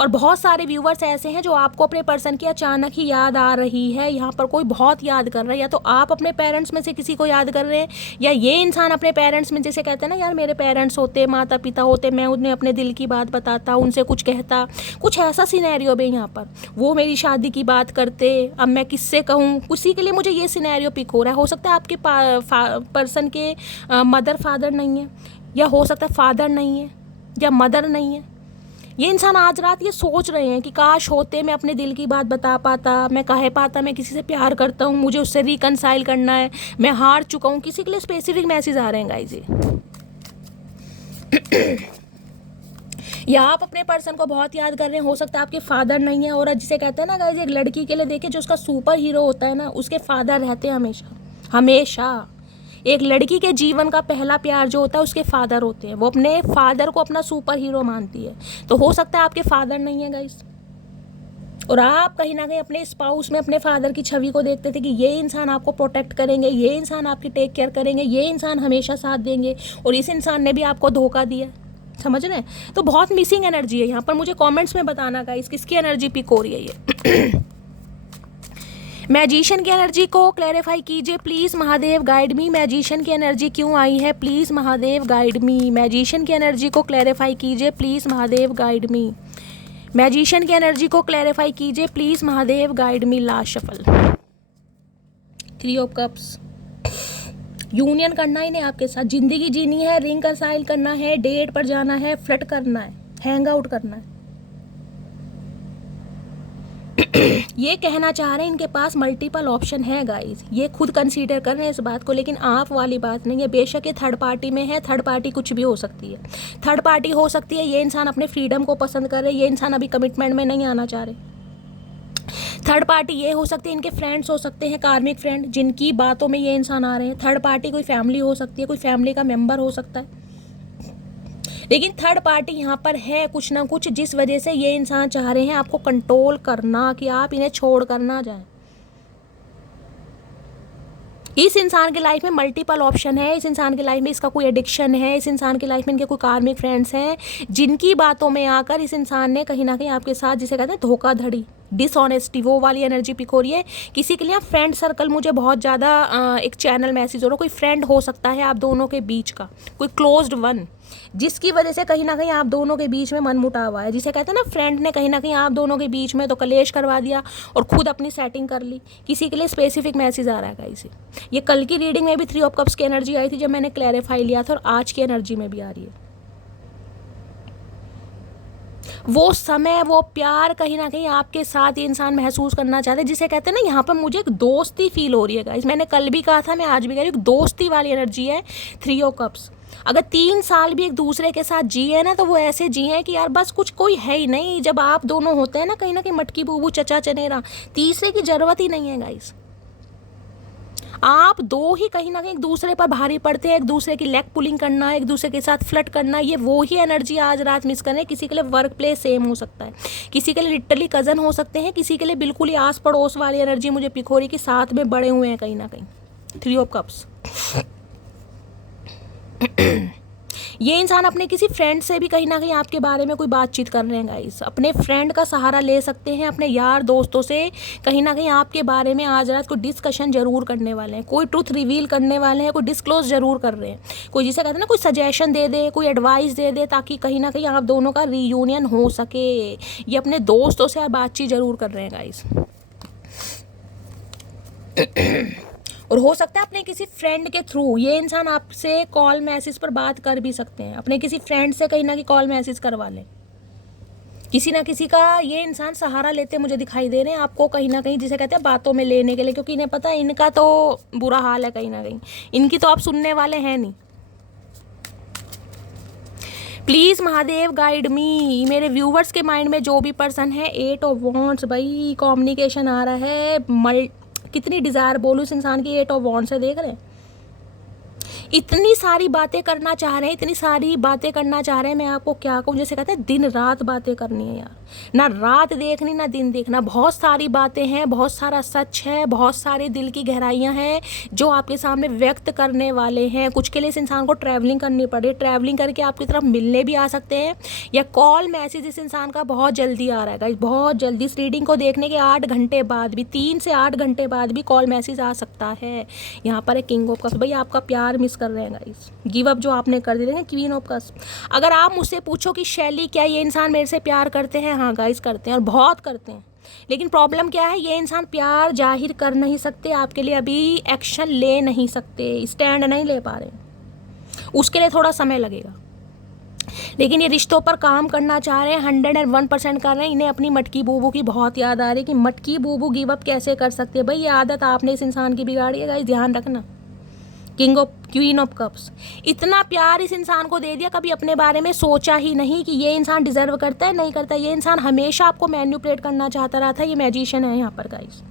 और बहुत सारे व्यूवर्स ऐसे हैं जो आपको अपने पर्सन की अचानक ही याद आ रही है, यहाँ पर कोई बहुत याद कर रहा है, या तो आप अपने पेरेंट्स में से किसी को याद कर रहे हैं, या ये इंसान अपने पेरेंट्स में, जैसे कहते हैं ना यार मेरे पेरेंट्स होते, माता पिता होते, मैं उन्हें अपने दिल की बात बताता, उनसे कुछ कहता, कुछ ऐसा सिनेरियो भी यहाँ पर, वो मेरी शादी की बात करते, अब मैं किससे कहूँ, उसी के लिए मुझे ये सिनेरियो पिक हो रहा है। हो सकता है आपके पर्सन के मदर फादर नहीं है, या हो सकता है फादर नहीं है, या मदर नहीं है। ये इंसान आज रात ये सोच रहे हैं कि काश होते, मैं अपने दिल की बात बता पाता, मैं कह पाता मैं किसी से प्यार करता हूँ, मुझे उससे रिकनसाइल करना है, मैं हार चुका हूँ। किसी के लिए स्पेसिफिक मैसेज आ रहे हैं गाइस, या आप अपने पर्सन को बहुत याद कर रहे हैं। हो सकता है आपके फादर नहीं है, और जिसे कहते हैं ना गाइस, एक लड़की के लिए देखिए जो उसका सुपर हीरो होता है ना, उसके फादर रहते हैं हमेशा हमेशा। एक लड़की के जीवन का पहला प्यार जो होता है उसके फादर होते हैं, वो अपने फादर को अपना सुपर हीरो मानती है। तो हो सकता है आपके फादर नहीं है गाइस, और आप कहीं ना कहीं अपने स्पाउस में अपने फादर की छवि को देखते थे कि ये इंसान आपको प्रोटेक्ट करेंगे, ये इंसान आपकी टेक केयर करेंगे, ये इंसान हमेशा साथ देंगे, और इस इंसान ने भी आपको धोखा दिया। समझ रहे हैं? तो बहुत मिसिंग एनर्जी है यहाँ पर। मुझे कमेंट्स में बताना गाइस किसकी एनर्जी पिक हो रही है ये। मैजिशियन की एनर्जी को क्लैरिफाई कीजिए please, Mahadev guide me. Magician की एनर्जी क्यों आई है, please Mahadev guide me. Magician की एनर्जी को क्लैरिफाई कीजिए please, Mahadev guide me. Magician की एनर्जी को क्लैरिफाई कीजिए please, Mahadev guide me. Last shuffle, 3 of cups. Union करना ही नहीं आपके साथ, ज़िंदगी जीनी है, रिकनसाइल करना है, डेट पर जाना है, फ्लर्ट करना है, हैंग आउट करना है। ये कहना चाह रहे हैं इनके पास मल्टीपल ऑप्शन है गाइस, ये खुद कंसीडर कर रहे हैं इस बात को, लेकिन आप वाली बात नहीं है। बेशक ये थर्ड पार्टी में है, थर्ड पार्टी कुछ भी हो सकती है, थर्ड पार्टी हो सकती है। ये इंसान अपने फ्रीडम को पसंद कर रहे हैं, ये इंसान अभी कमिटमेंट में नहीं आना चाह रहे। थर्ड पार्टी ये हो सकती है, इनके फ्रेंड्स हो सकते हैं, कार्मिक फ्रेंड, जिनकी बातों में ये इंसान आ रहे हैं। थर्ड पार्टी कोई फैमिली हो सकती है, कोई फैमिली का मेंबर हो सकता है, लेकिन थर्ड पार्टी यहाँ पर है कुछ ना कुछ, जिस वजह से ये इंसान चाह रहे हैं आपको कंट्रोल करना, कि आप इन्हें छोड़ कर ना जाएं। इस इंसान की लाइफ में मल्टीपल ऑप्शन है, इस इंसान की लाइफ में इसका कोई एडिक्शन है, इस इंसान की लाइफ में इनके कोई कार्मिक फ्रेंड्स हैं, जिनकी बातों में आकर इस इंसान ने कहीं ना कहीं आपके साथ, जिसे कहते हैं धोखाधड़ी, डिसऑनेस्टी, वो वाली एनर्जी पिक हो रही है। किसी के लिए फ्रेंड सर्कल, मुझे बहुत ज़्यादा एक चैनल मैसेज हो रहा है, कोई फ्रेंड हो सकता है आप दोनों के बीच का, कोई क्लोज्ड वन, जिसकी वजह से कहीं ना कहीं आप दोनों के बीच में मनमुटाव है, जिसे कहते हैं ना फ्रेंड ने कहीं ना कहीं आप दोनों के बीच में तो कलेश करवा दिया और खुद अपनी सेटिंग कर ली। किसी के लिए स्पेसिफिक मैसेज आ रहा है गाइस। ये कल की रीडिंग में भी 3 ऑफ कप्स की एनर्जी आई थी जब मैंने क्लैरिफाई लिया था, और आज की एनर्जी में भी आ रही है। वो समय, वो प्यार कहीं ना कहीं आपके साथ ये इंसान महसूस करना चाहते हैं, जिसे कहते हैं ना, यहाँ पर मुझे एक दोस्ती फील हो रही है गाइस। मैंने कल भी कहा था, मैं आज भी कह रही हूँ, दोस्ती वाली एनर्जी है 3 ऑफ कप्स। अगर 3 साल भी एक दूसरे के साथ जिए ना, तो वो ऐसे जिए कि यार बस कुछ कोई है ही नहीं। जब आप दोनों होते हैं ना कहीं मटकी बूबू चचा चनेरा, तीसरे की जरूरत ही नहीं है गाइस। आप दो ही कहीं ना कहीं एक दूसरे पर भारी पड़ते हैं, एक दूसरे की लेग पुलिंग करना, एक दूसरे के साथ फ्लर्ट करना, ये वो ही एनर्जी आज रात मिस करने। किसी के लिए वर्क प्लेस सेम हो सकता है, किसी के लिए लिटरली कज़न हो सकते हैं, किसी के लिए बिल्कुल ही आस पड़ोस वाली एनर्जी मुझे पिक हो रही कि साथ में बड़े हुए हैं कहीं ना कहीं। 3 ऑफ कप्स। ये इंसान अपने किसी फ्रेंड से भी कहीं ना कहीं आपके बारे में कोई बातचीत कर रहे हैं गाइस। अपने फ्रेंड का सहारा ले सकते हैं, अपने यार दोस्तों से कहीं ना कहीं आपके बारे में आज रात कोई डिस्कशन जरूर करने वाले हैं, कोई ट्रुथ रिवील करने वाले हैं, कोई डिस्क्लोज जरूर कर रहे हैं, कोई जिसे कहते हैं ना कोई सजेशन दे दे, कोई एडवाइस दे दे, ताकि कहीं ना कहीं आप दोनों का रीयूनियन हो सके। ये अपने दोस्तों से आप बातचीत जरूर कर रहे हैं गाइस। और हो सकता है अपने किसी फ्रेंड के थ्रू ये इंसान आपसे कॉल मैसेज पर बात कर भी सकते हैं, अपने किसी फ्रेंड से कहीं ना कहीं कॉल मैसेज करवा लें। किसी ना किसी का ये इंसान सहारा लेते मुझे दिखाई दे रहे हैं आपको कहीं ना कहीं, जिसे कहते हैं बातों में लेने के लिए, क्योंकि इन्हें पता है इनका तो बुरा हाल है कहीं ना कहीं, इनकी तो आप सुनने वाले हैं नहीं। प्लीज़ महादेव गाइड मी। मेरे व्यूवर्स के माइंड में जो भी पर्सन है, 8 ऑफ वॉन्ड्स, भाई कम्युनिकेशन आ रहा है, कितनी डिज़ायर बोलूँ इस इंसान की, 8 ऑफ वॉन्ड्स है, देख रहे हैं इतनी सारी बातें करना चाह रहे हैं, इतनी सारी बातें करना चाह रहे हैं। मैं आपको क्या कहूँ, जैसे कहते हैं दिन रात बातें करनी है यार, ना रात देखनी ना दिन देखना, बहुत सारी बातें हैं, बहुत सारा सच है, बहुत सारे दिल की गहराइयाँ हैं जो आपके सामने व्यक्त करने वाले हैं। कुछ के लिए इस इंसान को ट्रैवलिंग करनी पड़े, ट्रैवलिंग करके आपकी तरफ मिलने भी आ सकते हैं, या कॉल मैसेज इस इंसान का बहुत जल्दी आ रहा है गाइस, बहुत जल्दी। इस रीडिंग को देखने के 8 घंटे बाद भी, 3 से 8 घंटे बाद भी कॉल मैसेज आ सकता है। यहाँ पर एक किंग ऑफ कप्स, भाई आपका प्यार मिस कर रहे हैं गाइस, गिव अप जो आपने कर दिया। क्वीन ऑफ कप्स, अगर आप मुझसे पूछो कि शैली क्या ये इंसान मेरे से प्यार करते हैं, हाँ गाइस करते हैं, और बहुत करते हैं, लेकिन प्रॉब्लम क्या है, ये इंसान प्यार जाहिर कर नहीं सकते आपके लिए, अभी एक्शन ले नहीं सकते, स्टैंड नहीं ले पा रहे, उसके लिए थोड़ा समय लगेगा, लेकिन ये रिश्तों पर काम करना चाह रहे हैं, 101% कर रहे हैं। इन्हें अपनी मटकी बूबू की बहुत याद आ रही है कि मटकी बूबू गिव अप कैसे कर सकते हैं। भाई ये आदत आपने इस इंसान की बिगाड़ी है गाइस, ध्यान रखना। क्वीन ऑफ कप्स, इतना प्यार इस इंसान को दे दिया, कभी अपने बारे में सोचा ही नहीं कि ये इंसान डिजर्व करता है, नहीं करता। ये इंसान हमेशा आपको मैनिपुलेट करना चाहता रहा था, ये मैजिशियन है यहाँ पर गाइस,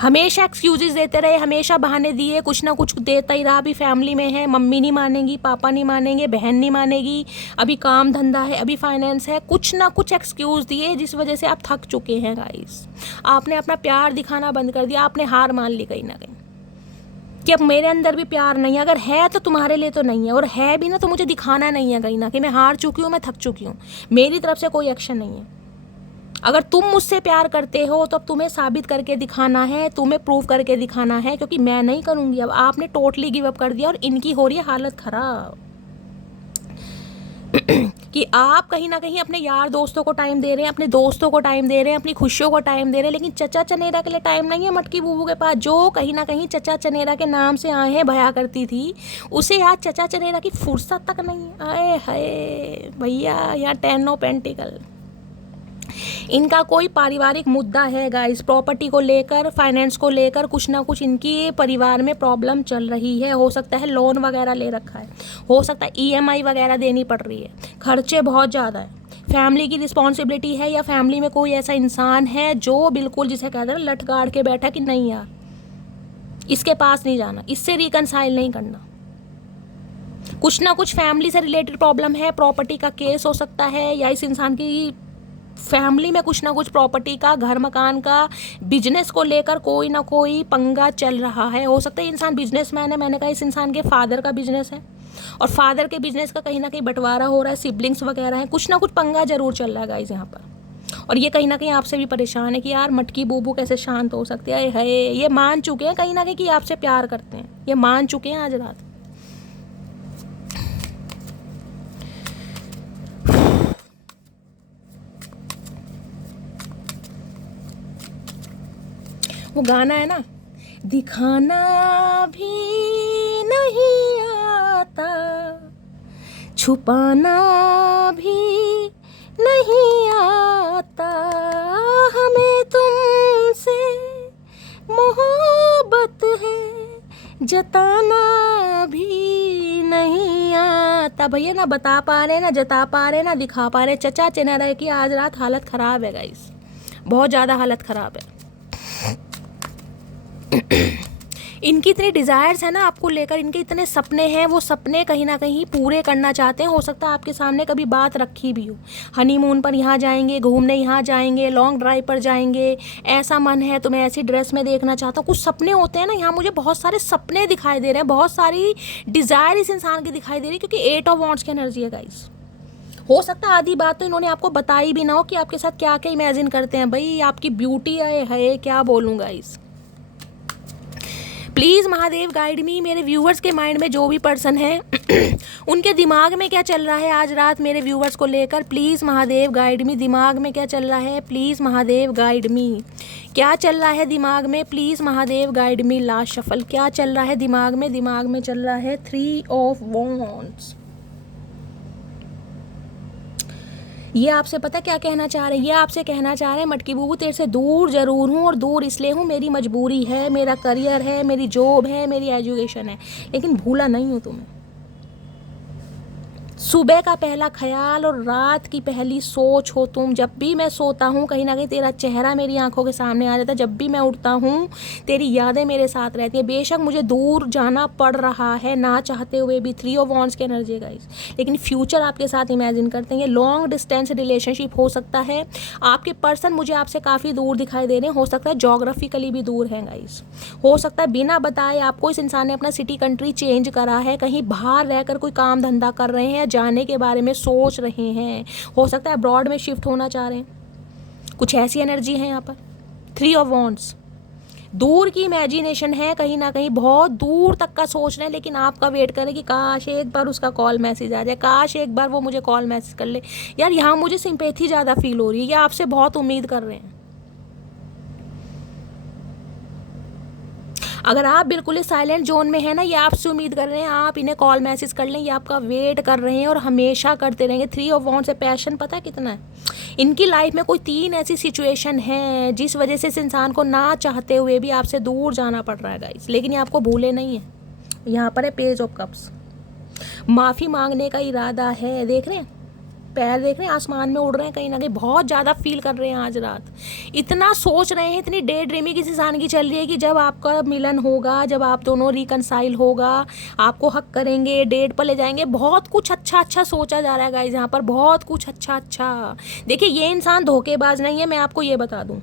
हमेशा एक्सक्यूजेस देते रहे, हमेशा बहाने दिए, कुछ ना कुछ देता ही रहा। अभी फैमिली में है, मम्मी नहीं मानेंगी, पापा नहीं मानेंगे, बहन नहीं मानेगी, अभी काम धंधा है, अभी फाइनेंस है, कुछ ना कुछ एक्सक्यूज़ दिए, जिस वजह से आप थक चुके हैं गाइस। आपने अपना प्यार दिखाना बंद कर दिया, आपने हार मान ली कहीं ना कहीं कि अब मेरे अंदर भी प्यार नहीं है, अगर है तो तुम्हारे लिए तो नहीं है, और है भी ना तो मुझे दिखाना नहीं है कहीं ना कहीं, मैं हार चुकी हूँ, मैं थक चुकी हूँ, मेरी तरफ से कोई एक्शन नहीं है। अगर तुम मुझसे प्यार करते हो तो अब तुम्हें साबित करके दिखाना है, तुम्हें प्रूव करके दिखाना है, क्योंकि मैं नहीं करूँगी। अब आपने टोटली गिव अप कर दिया और इनकी हो रही है हालत ख़राब कि आप कहीं ना कहीं अपने यार दोस्तों को टाइम दे रहे हैं, अपने दोस्तों को टाइम दे रहे हैं, अपनी खुशियों को टाइम दे रहे हैं, लेकिन चचा चनेरा के लिए टाइम नहीं है मटकी बूबू के पास, जो कहीं ना कहीं चचा चनेरा के नाम से आए हैं भया करती थी, उसे आज चचा चनेरा की फुर्सत तक नहीं है। आए हाय भैया, यहाँ 10 ऑफ पेंटिकल, इनका कोई पारिवारिक मुद्दा है गाइस, प्रॉपर्टी को लेकर, फाइनेंस को लेकर कुछ ना कुछ इनकी परिवार में प्रॉब्लम चल रही है। हो सकता है लोन वगैरह ले रखा है, हो सकता है ईएमआई वगैरह देनी पड़ रही है, खर्चे बहुत ज़्यादा है, फैमिली की रिस्पॉन्सिबिलिटी है, या फैमिली में कोई ऐसा इंसान है जो बिल्कुल जिसे कहते हैं लठ गाड़ के बैठा कि नहीं यार इसके पास नहीं जाना, इससे रिकनसाइल नहीं करना। कुछ ना कुछ फैमिली से रिलेटेड प्रॉब्लम है, प्रॉपर्टी का केस हो सकता है, या इस इंसान की फैमिली में कुछ ना कुछ प्रॉपर्टी का, घर मकान का, बिजनेस को लेकर कोई ना कोई पंगा चल रहा है। हो सकता है इंसान बिजनेसमैन है, मैंने कहा इस इंसान के फादर का बिजनेस है और फादर के बिजनेस का कहीं ना कहीं बंटवारा हो रहा है, सिबलिंग्स वगैरह हैं, कुछ ना कुछ पंगा जरूर चल रहा है गाइस यहाँ पर। और ये कहीं ना कहीं आपसे भी परेशान है कि यार मटकी बूबू कैसे शांत हो सकती है। ये मान चुके हैं कहीं ना कहीं कि आपसे प्यार करते हैं, ये मान चुके हैं आज रात। वो गाना है ना, दिखाना भी नहीं आता, छुपाना भी नहीं आता, हमें तुमसे मोहब्बत है, जताना भी नहीं आता। भैया ना बता पा रहे, ना जता पा रहे, ना दिखा पा रहे, चचा चना रहे कि आज रात हालत ख़राब है गाइस, बहुत ज़्यादा हालत ख़राब है। इनकी इतनी डिज़ायर्स है ना आपको लेकर, इनके इतने सपने हैं, वो सपने कहीं ना कहीं पूरे करना चाहते हैं। हो सकता है आपके सामने कभी बात रखी भी हो, हनीमून पर यहाँ जाएंगे, घूमने यहाँ जाएंगे, लॉन्ग ड्राइव पर जाएंगे, ऐसा मन है तो मैं ऐसी ड्रेस में देखना चाहता हूँ, कुछ सपने होते हैं ना। यहाँ मुझे बहुत सारे सपने दिखाई दे रहे हैं, बहुत सारी डिज़ायर इस इंसान की दिखाई दे रही है, क्योंकि 8 ऑफ वॉन्ड्स की एनर्जी है गाइस। हो सकता है आधी बात तो इन्होंने आपको बताई भी ना हो कि आपके साथ क्या क्या इमेजिन करते हैं। भाई आपकी ब्यूटी है क्या बोलूँ गाइस। प्लीज़ महादेव गाइड मी, मेरे व्यूवर्स के माइंड में जो भी पर्सन है उनके दिमाग में क्या चल रहा है आज रात मेरे व्यूवर्स को लेकर। प्लीज़ महादेव गाइड मी, दिमाग में क्या चल रहा है, प्लीज़ महादेव गाइड मी, क्या चल रहा है दिमाग में, please Mahadev guide me. Last shuffle, क्या चल रहा है दिमाग में, दिमाग में चल रहा है 3 ऑफ वॉन्ड्स। ये आपसे पता क्या कहना चाह रहे हैं, ये आपसे कहना चाह रहे हैं मटकी बूबू तेरे से दूर ज़रूर हूँ, और दूर इसलिए हूँ मेरी मजबूरी है, मेरा करियर है, मेरी जॉब है, मेरी एजुकेशन है, लेकिन भूला नहीं हूँ तुम्हें। सुबह का पहला ख्याल और रात की पहली सोच हो तुम। जब भी मैं सोता हूँ कहीं ना कहीं तेरा चेहरा मेरी आंखों के सामने आ जाता है, जब भी मैं उठता हूँ तेरी यादें मेरे साथ रहती हैं। बेशक मुझे दूर जाना पड़ रहा है ना चाहते हुए भी, 3 ऑफ वॉन्ड्स की एनर्जी गाइस, लेकिन फ्यूचर आपके साथ इमेजिन करते हैं। ये लॉन्ग डिस्टेंस रिलेशनशिप हो सकता है, आपके पर्सन मुझे आपसे काफ़ी दूर दिखाई दे रहे हैं, हो सकता है जोग्राफिकली भी दूर हैं गाइस, हो सकता है बिना बताए आपको इस इंसान ने अपना सिटी कंट्री चेंज करा है, कहीं बाहर रहकर कोई काम धंधा कर रहे हैं, जाने के बारे में सोच रहे हैं, हो सकता है अब्रॉड में शिफ्ट होना चाह रहे हैं, कुछ ऐसी एनर्जी है यहाँ पर। 3 ऑफ वॉन्ड्स, दूर की इमेजिनेशन है, कहीं ना कहीं बहुत दूर तक का सोच रहे हैं, लेकिन आपका वेट करें कि काश एक बार उसका कॉल मैसेज आ जाए, काश एक बार वो मुझे कॉल मैसेज कर ले। यार यहाँ मुझे सिंपैथी ज़्यादा फील हो रही है, ये आपसे बहुत उम्मीद कर रहे हैं। अगर आप बिल्कुल ही साइलेंट जोन में है ना, ये आपसे उम्मीद कर रहे हैं आप इन्हें कॉल मैसेज कर लें, ये आपका वेट कर रहे हैं और हमेशा करते रहेंगे। 3 ऑफ वॉन्ड्स से पैशन पता है कितना है इनकी लाइफ में। कोई 3 ऐसी सिचुएशन है जिस वजह से इस इंसान को ना चाहते हुए भी आपसे दूर जाना पड़ रहा है गाइस, लेकिन ये आपको भूले नहीं है। यहाँ पर है पेज ऑफ कप्स, माफ़ी मांगने का इरादा है, देख रहे हैं पैर देख रहे हैं आसमान में उड़ रहे हैं, कहीं ना कहीं बहुत ज़्यादा फील कर रहे हैं आज रात, इतना सोच रहे हैं, इतनी डे ड्रीमिंग इस इंसान की चल रही है कि जब आपका मिलन होगा, जब आप दोनों रिकनसाइल होगा, आपको हक करेंगे, डेट पर ले जाएंगे, बहुत कुछ अच्छा अच्छा सोचा जा रहा है गाइस यहाँ पर, बहुत कुछ अच्छा अच्छा। देखिए ये इंसान धोखेबाज नहीं है, मैं आपको ये बता दूँ।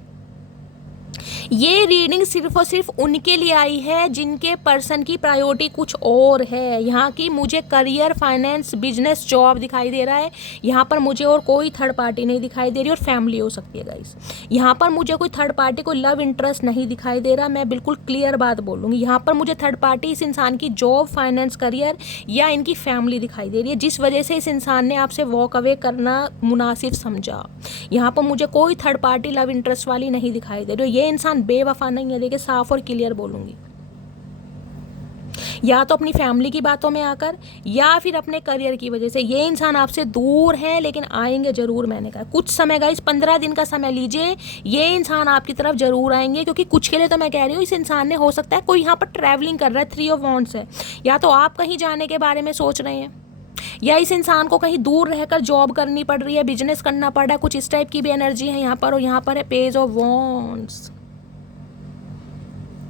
ये रीडिंग सिर्फ और सिर्फ उनके लिए आई है जिनके पर्सन की प्रायोरिटी कुछ और है। यहाँ की मुझे करियर, फाइनेंस, बिजनेस, जॉब दिखाई दे रहा है, यहाँ पर मुझे और कोई थर्ड पार्टी नहीं दिखाई दे रही, और फैमिली हो सकती है गाइस। यहाँ पर मुझे कोई थर्ड पार्टी, कोई लव इंटरेस्ट नहीं दिखाई दे रहा, मैं बिल्कुल क्लियर बात बोलूँगी। यहाँ पर मुझे थर्ड पार्टी इस इंसान की जॉब, फाइनेंस, करियर या इनकी फैमिली दिखाई दे रही है, जिस वजह से इस इंसान ने आपसे वॉक अवे करना मुनासिब समझा। यहाँ पर मुझे कोई थर्ड पार्टी लव इंटरेस्ट वाली नहीं दिखाई दे रही। ये इंसान बेवफा नहीं है, देखिए साफ और क्लियर बोलूँगी। या तो अपनी फैमिली की बातों में आकर, या फिर अपने करियर की वजह से। ये इंसान आपसे दूर है लेकिन आएंगे जरूर। मैंने कहा कुछ समय गाइस, 15 दिन का समय लीजिए, ये इंसान आपकी तरफ जरूर आएंगे। क्योंकि कुछ के लिए तो मैं कह रही हूँ, इस इंसान ने, हो सकता है कोई यहाँ पर ट्रैवलिंग कर रहा है, 3 ऑफ वॉन्ड्स है, या तो आप कहीं जाने के बारे में सोच रहे हैं, या इस इंसान को कहीं दूर रहकर जॉब करनी पड़ रही है, बिजनेस करना पड़ रहा है, कुछ इस टाइप की भी एनर्जी है यहाँ पर। और यहाँ पर है पेज ऑफ वॉन्ड्स,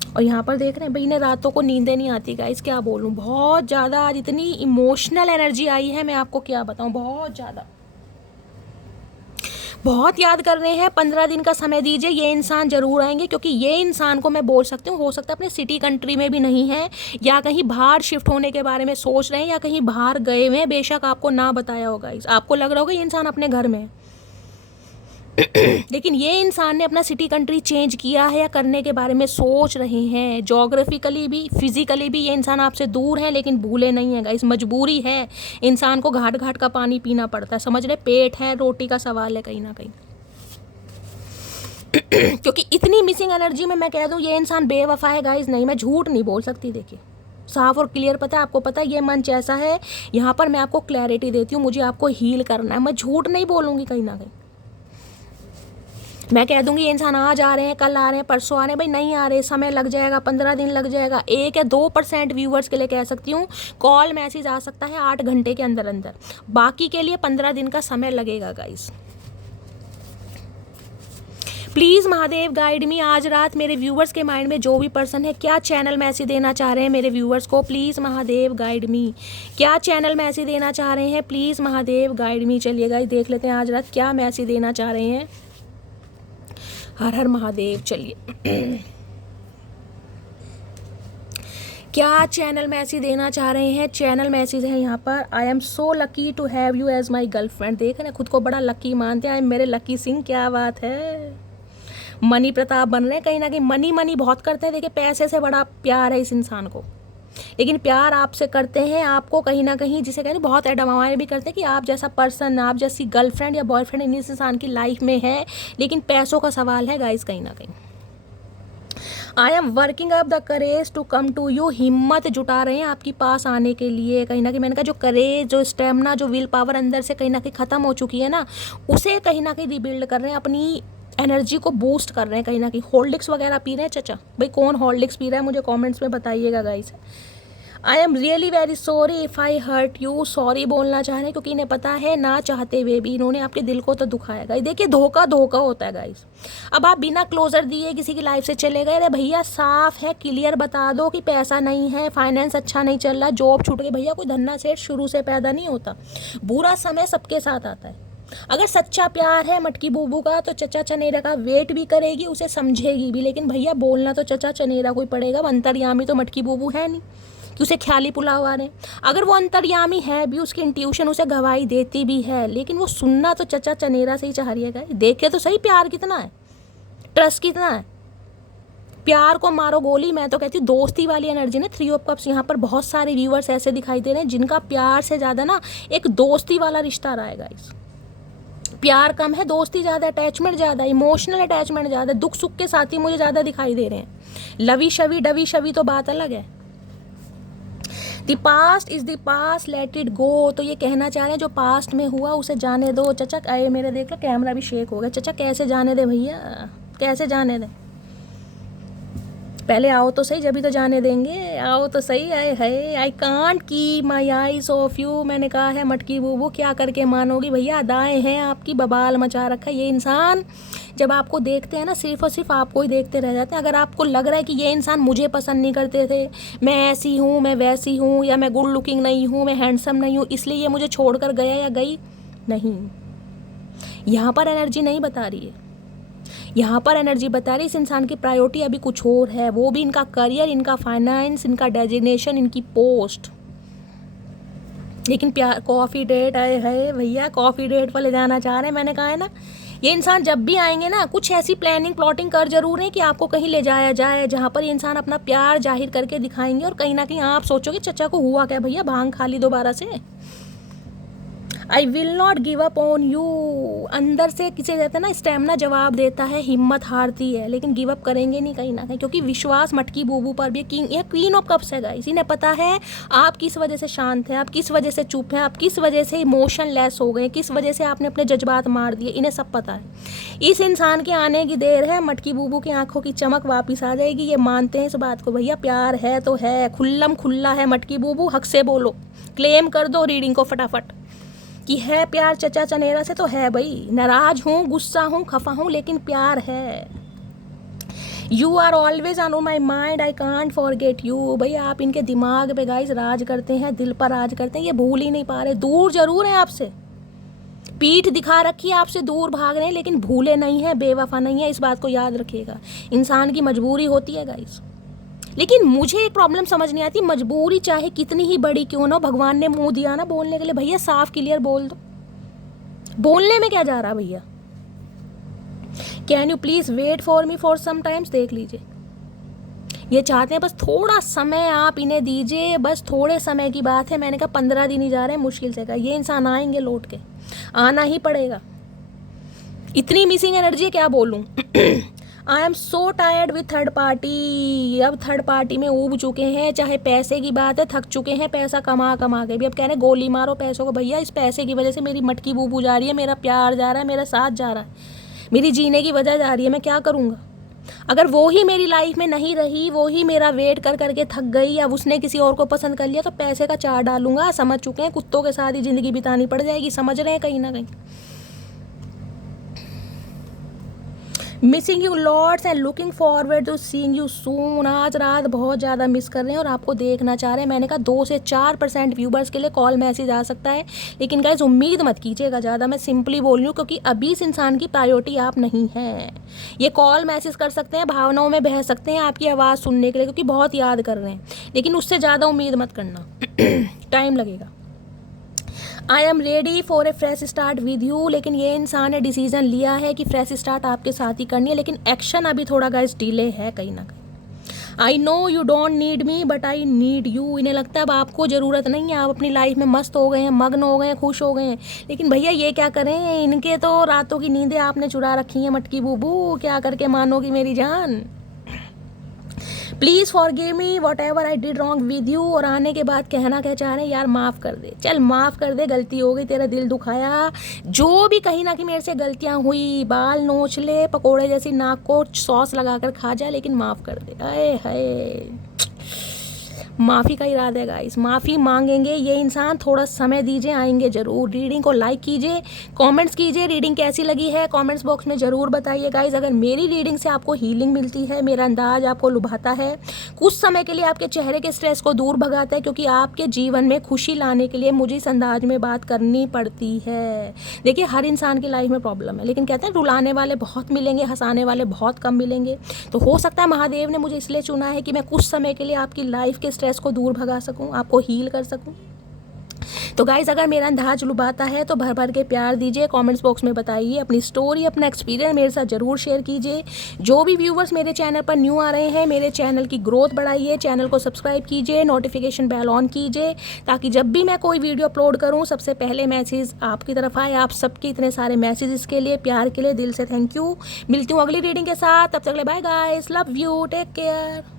और यहाँ पर देख रहे हैं भाई, इन्हें रातों को नींदें नहीं आती गाइस, क्या बोलूँ, बहुत ज़्यादा आज इतनी इमोशनल एनर्जी आई है, मैं आपको क्या बताऊँ, बहुत ज़्यादा, बहुत याद कर रहे हैं। 15 दिन का समय दीजिए, ये इंसान जरूर आएंगे। क्योंकि ये इंसान को मैं बोल सकती हूँ, हो सकता है अपने सिटी कंट्री में भी नहीं है, या कहीं बाहर शिफ्ट होने के बारे में सोच रहे हैं, या कहीं बाहर गए हुए हैं, बेशक आपको ना बताया होगा, आपको लग रहा होगा ये इंसान अपने घर में है। लेकिन ये इंसान ने अपना सिटी कंट्री चेंज किया है, या करने के बारे में सोच रहे हैं। जोग्राफिकली भी, फिजिकली भी ये इंसान आपसे दूर है, लेकिन भूले नहीं है गाइस, मजबूरी है, इंसान को घाट घाट का पानी पीना पड़ता है, समझ रहे, पेट है, रोटी का सवाल है कहीं ना कहीं। क्योंकि इतनी मिसिंग एनर्जी में मैं कह दूं ये इंसान बेवफा है गाइस, नहीं, मैं झूठ नहीं बोल सकती। देखिए साफ और क्लियर पता है आपको, पता है ये मंच ऐसा है, यहाँ पर मैं आपको क्लैरिटी देती हूँ, मुझे आपको हील करना है, मैं झूठ नहीं बोलूँगी कहीं ना कहीं। मैं कह दूंगी ये इंसान आज आ रहे हैं, कल आ रहे हैं, परसों आ रहे हैं, भाई नहीं आ रहे, समय लग जाएगा, 15 दिन लग जाएगा। 1 या 2% व्यूवर्स के लिए कह सकती हूँ, कॉल मैसेज आ सकता है 8 घंटे के अंदर अंदर, बाकी के लिए 15 दिन का समय लगेगा गाइस। प्लीज़ महादेव गाइड मी, आज रात मेरे व्यूवर्स के माइंड में जो भी पर्सन है, क्या चैनल मैसेज देना चाह रहे हैं मेरे व्यूवर्स को, प्लीज़ महादेव गाइड मी, क्या चैनल मैसेज देना चाह रहे हैं, प्लीज़ महादेव गाइड मी। चलिए गाइस देख लेते हैं आज रात क्या मैसेज देना चाह रहे हैं। हर हर महादेव। चलिए क्या चैनल मैसेज देना चाह रहे हैं, चैनल मैसेज है यहाँ पर, I am so lucky to have you as my girlfriend. देख रहे हैं, खुद को बड़ा लकी मानते हैं, आई एम मेरे लकी सिंह, क्या बात है, मनी प्रताप बन रहे हैं कहीं ना कहीं, मनी मनी बहुत करते हैं। देखिए पैसे से बड़ा प्यार है इस इंसान को, लेकिन प्यार आपसे करते हैं, आपको कहीं ना कहीं, जिसे कहते हैं बहुत एडमायर भी करते हैं कि आप जैसा पर्सन, आप जैसी गर्लफ्रेंड या बॉयफ्रेंड इस इंसान की लाइफ में है, लेकिन पैसों का सवाल है गाइस कहीं ना कहीं। I am working up the courage to come to you, हिम्मत जुटा रहे हैं आपके पास आने के लिए कहीं ना कहीं। मैंने कहा जो करेज, जो स्टेमिना, जो विल पावर अंदर से कहीं ना कहीं ख़त्म हो चुकी है ना, उसे कहीं ना कहीं रिबिल्ड कर रहे हैं, अपनी एनर्जी को बूस्ट कर रहे हैं कहीं ना कहीं। हॉर्लिक्स वगैरह पी रहे हैं चाचा, भाई कौन हॉर्लिक्स पी रहा है मुझे कमेंट्स में बताइएगा guys. I am really very sorry if I hurt you, sorry बोलना चाह रहे हैं क्योंकि इन्हें पता है ना चाहते हुए भी इन्होंने आपके दिल को तो दुखाया। गाइस देखिए धोखा धोखा होता है गाइस। अब आप बिना क्लोजर दिए किसी की लाइफ से चले गए, अरे भैया साफ है, क्लियर बता दो कि पैसा नहीं है, फाइनेंस अच्छा नहीं चल रहा, जॉब छूट गई, भैया कोई धन्ना सेठ शुरू से पैदा नहीं होता, बुरा समय सबके साथ आता है। अगर सच्चा प्यार है मटकी बूबू का तो चचा चनेरा का वेट भी करेगी, उसे समझेगी भी, लेकिन भैया बोलना तो चचा चनेरा को ही पड़ेगा, अंतर्यामी तो मटकी बूबू है नहीं कि उसे ख्याली पुलाव आ रहे। अगर वो अंतर्यामी है भी, उसकी इंट्यूशन उसे गवाही देती भी है, लेकिन वो सुनना तो चचा चनेरा से ही चाह रही है। देखे तो सही प्यार कितना है, ट्रस्ट कितना है। प्यार को मारो गोली, मैं तो कहती हूँ दोस्ती वाली एनर्जी ने, 3 ऑफ कप्स। यहाँ पर बहुत सारे व्यूवर्स ऐसे दिखाई दे रहे हैं जिनका प्यार से ज़्यादा ना एक दोस्ती वाला रिश्ता रहा है गाइस। प्यार कम है, दोस्ती ज़्यादा, अटैचमेंट ज़्यादा, इमोशनल अटैचमेंट ज़्यादा, दुख सुख के साथी मुझे ज़्यादा दिखाई दे रहे हैं। लवी शवी डवी शवी तो बात अलग है। The past is the past, let it go. तो ये कहना चाह रहे हैं जो पास्ट में हुआ उसे जाने दो। चचा आए मेरे, देख लो कैमरा भी शेक हो गया। चचा कैसे जाने दे भैया, कैसे जाने दे, पहले आओ तो सही, जब भी तो जाने देंगे, आओ तो सही। आए है, I can't keep my eyes of you. मैंने कहा है मटकी बूबू क्या करके मानोगी भैया, अदाएँ हैं आपकी, बबाल मचा रखा है ये इंसान। जब आपको देखते हैं ना सिर्फ और सिर्फ आपको ही देखते रह जाते हैं। अगर आपको लग रहा है कि ये इंसान मुझे पसंद नहीं करते थे, मैं ऐसी हूँ, मैं वैसी हूँ, या मैं गुड लुकिंग नहीं हूँ, मैं हैंडसम नहीं हूँ, इसलिए ये मुझे छोड़कर गया या गई, नहीं, यहाँ पर एनर्जी नहीं बता रही है। यहाँ पर एनर्जी बता रही है इस इंसान की प्रायोरिटी अभी कुछ और है, वो भी इनका करियर, इनका फाइनेंस, इनका डेजिग्नेशन, इनकी पोस्ट। लेकिन प्यार कॉफ़ी डेट आए है भैया, कॉफ़ी डेट पर ले जाना चाह रहे हैं। मैंने कहा है ना ये इंसान जब भी आएंगे ना कुछ ऐसी प्लानिंग प्लॉटिंग कर जरूर है कि आपको कहीं ले जाया जाए जहाँ पर ये इंसान अपना प्यार जाहिर करके दिखाएंगे। और कहीं ना कहीं आप सोचोगे चचा को हुआ क्या भैया, भांग खा ली दोबारा से। I will not give up on you. अंदर से किसे कहते हैं ना, स्टेमिना जवाब देता है, हिम्मत हारती है, लेकिन गिव अप करेंगे नहीं कहीं ना कहीं, क्योंकि विश्वास मटकी बूबू पर भी। किंग या क्वीन ऑफ कप्स है गाइस। इन्हें पता है आप किस वजह से शांत हैं, आप किस वजह से चुप हैं, आप किस वजह से इमोशन लेस हो गए, किस वजह से आपने अपने जज्बात मार दिए, इन्हें सब पता है। इस इंसान के आने की देर है, मटकी बूबू की आंखों की चमक वापस आ जाएगी, ये मानते हैं इस बात को। भैया प्यार है तो है, खुल्लम खुल्ला है मटकी बूबू, हक से बोलो, क्लेम कर दो रीडिंग को फटाफट कि है प्यार चचा चनेरा से। तो है भाई, नाराज हूँ, गुस्सा हूँ, खफा हूँ, लेकिन प्यार है। You are always on my mind, I can't forget you. भाई आप इनके दिमाग पे गाइस राज करते हैं, दिल पर राज करते हैं, ये भूल ही नहीं पा रहे। दूर जरूर है आपसे, पीठ दिखा रखी है, आपसे दूर भाग रहे हैं, लेकिन भूले नहीं है, बेवफा नहीं है, इस बात को याद रखिएगा। इंसान की मजबूरी होती है गाइस। लेकिन मुझे एक प्रॉब्लम समझ नहीं आती, मजबूरी चाहे कितनी ही बड़ी क्यों ना, भगवान ने मुंह दिया ना बोलने के लिए, भैया साफ क्लियर बोल दो। बोलने में क्या जा रहा भैया? Can you please wait for me for some times. देख लीजिए, ये चाहते हैं बस थोड़ा समय आप इन्हें दीजिए, बस थोड़े समय की बात है। मैंने कहा 15 दिन ही जा रहे हैं, मुश्किल से कहा। ये इंसान आएंगे लौट के, आना ही पड़ेगा। इतनी मिसिंग एनर्जी है, क्या बोलूं। आई am so tired with third party. अब थर्ड पार्टी में ऊब चुके हैं, चाहे पैसे की बात है, थक चुके हैं पैसा कमा कमा के भी। अब कह रहे हैं गोली मारो पैसों को। भैया इस पैसे की वजह से मेरी मटकी बूबू जा रही है, मेरा प्यार जा रहा है, मेरा साथ जा रहा है, मेरी जीने की वजह जा रही है। मैं क्या करूँगा? अगर वो ही मेरी लाइफ में नहीं रही, वो ही मेरा वेट कर करके थक गई, या उसने किसी और को पसंद कर लिया, तो पैसे का चार डालूंगा। समझ चुके हैं, कुत्तों के साथ ही ज़िंदगी बितानी पड़ जाएगी। समझ रहे हैं कहीं ना कहीं। Missing you lots and looking forward to seeing you soon. आज रात बहुत ज़्यादा मिस कर रहे हैं और आपको देखना चाह रहे हैं। मैंने कहा 2 से 4% व्यूवर्स के लिए कॉल मैसेज आ सकता है, लेकिन गाइस उम्मीद मत कीजिएगा ज़्यादा। मैं सिंपली बोल रही हूँ, क्योंकि अभी इस इंसान की प्रायोरिटी आप नहीं हैं। ये कॉल मैसेज कर सकते हैं, भावनाओं में बह सकते हैं आपकी आवाज़ सुनने के लिए, क्योंकि बहुत याद कर रहे हैं, लेकिन उससे ज़्यादा उम्मीद मत करना। टाइम लगेगा। I am ready for a fresh start with you. लेकिन ये इंसान ने डिसीजन लिया है कि फ्रेश स्टार्ट आपके साथ ही करनी है, लेकिन एक्शन अभी थोड़ा गाइस डिले है कहीं ना कहीं। I know you don't need me but I need you. इन्हें लगता है अब आपको ज़रूरत नहीं है, आप अपनी लाइफ में मस्त हो गए हैं, मग्न हो गए हैं, खुश हो गए हैं। लेकिन भैया ये क्या करें, इनके तो रातों की नींदें आपने चुरा रखी हैं मटकी बूबू। क्या करके मानोगी मेरी जान? Please forgive me what ever I did wrong with you. और आने के बाद कहना क्या चाह रहे हैं, यार माफ़ कर दे, चल माफ़ कर दे, गलती हो गई, तेरा दिल दुखाया, जो भी कहीं ना कहीं मेरे से गलतियाँ हुई, बाल नोच ले, पकोड़े जैसी नाक को सॉस लगा कर खा जा, लेकिन माफ़ कर दे। अरे हाय, माफ़ी का इरादा है गाइस, माफ़ी मांगेंगे ये इंसान। थोड़ा समय दीजिए, आएंगे ज़रूर। रीडिंग को लाइक कीजिए, कमेंट्स कीजिए, रीडिंग कैसी लगी है कमेंट्स बॉक्स में ज़रूर बताइए गाइस। अगर मेरी रीडिंग से आपको हीलिंग मिलती है, मेरा अंदाज आपको लुभाता है, कुछ समय के लिए आपके चेहरे के स्ट्रेस को दूर भगाता है, क्योंकि आपके जीवन में खुशी लाने के लिए मुझे इस अंदाज में बात करनी पड़ती है। देखिए हर इंसान की लाइफ में प्रॉब्लम है, लेकिन कहते हैं रुलाने वाले बहुत मिलेंगे, हंसाने वाले बहुत कम मिलेंगे। तो हो सकता है महादेव ने मुझे इसलिए चुना है कि मैं कुछ समय के लिए आपकी लाइफ के स्ट्रेस को दूर भगा सकूं, आपको हील कर सकूं। तो गाइज़ अगर मेरा अंदाज लुभाता है तो भर भर के प्यार दीजिए, कमेंट्स बॉक्स में बताइए अपनी स्टोरी, अपना एक्सपीरियंस मेरे साथ ज़रूर शेयर कीजिए। जो भी व्यूवर्स मेरे चैनल पर न्यू आ रहे हैं, मेरे चैनल की ग्रोथ बढ़ाइए, चैनल को सब्सक्राइब कीजिए, नोटिफिकेशन बेल ऑन कीजिए, ताकि जब भी मैं कोई वीडियो अपलोड करूँ सबसे पहले मैसेज आपकी तरफ आए। आप सबके इतने सारे मैसेजेस के लिए, प्यार के लिए दिल से थैंक यू। मिलती हूँ अगली रीडिंग के साथ, तब तक ले bye guys, love you, take care.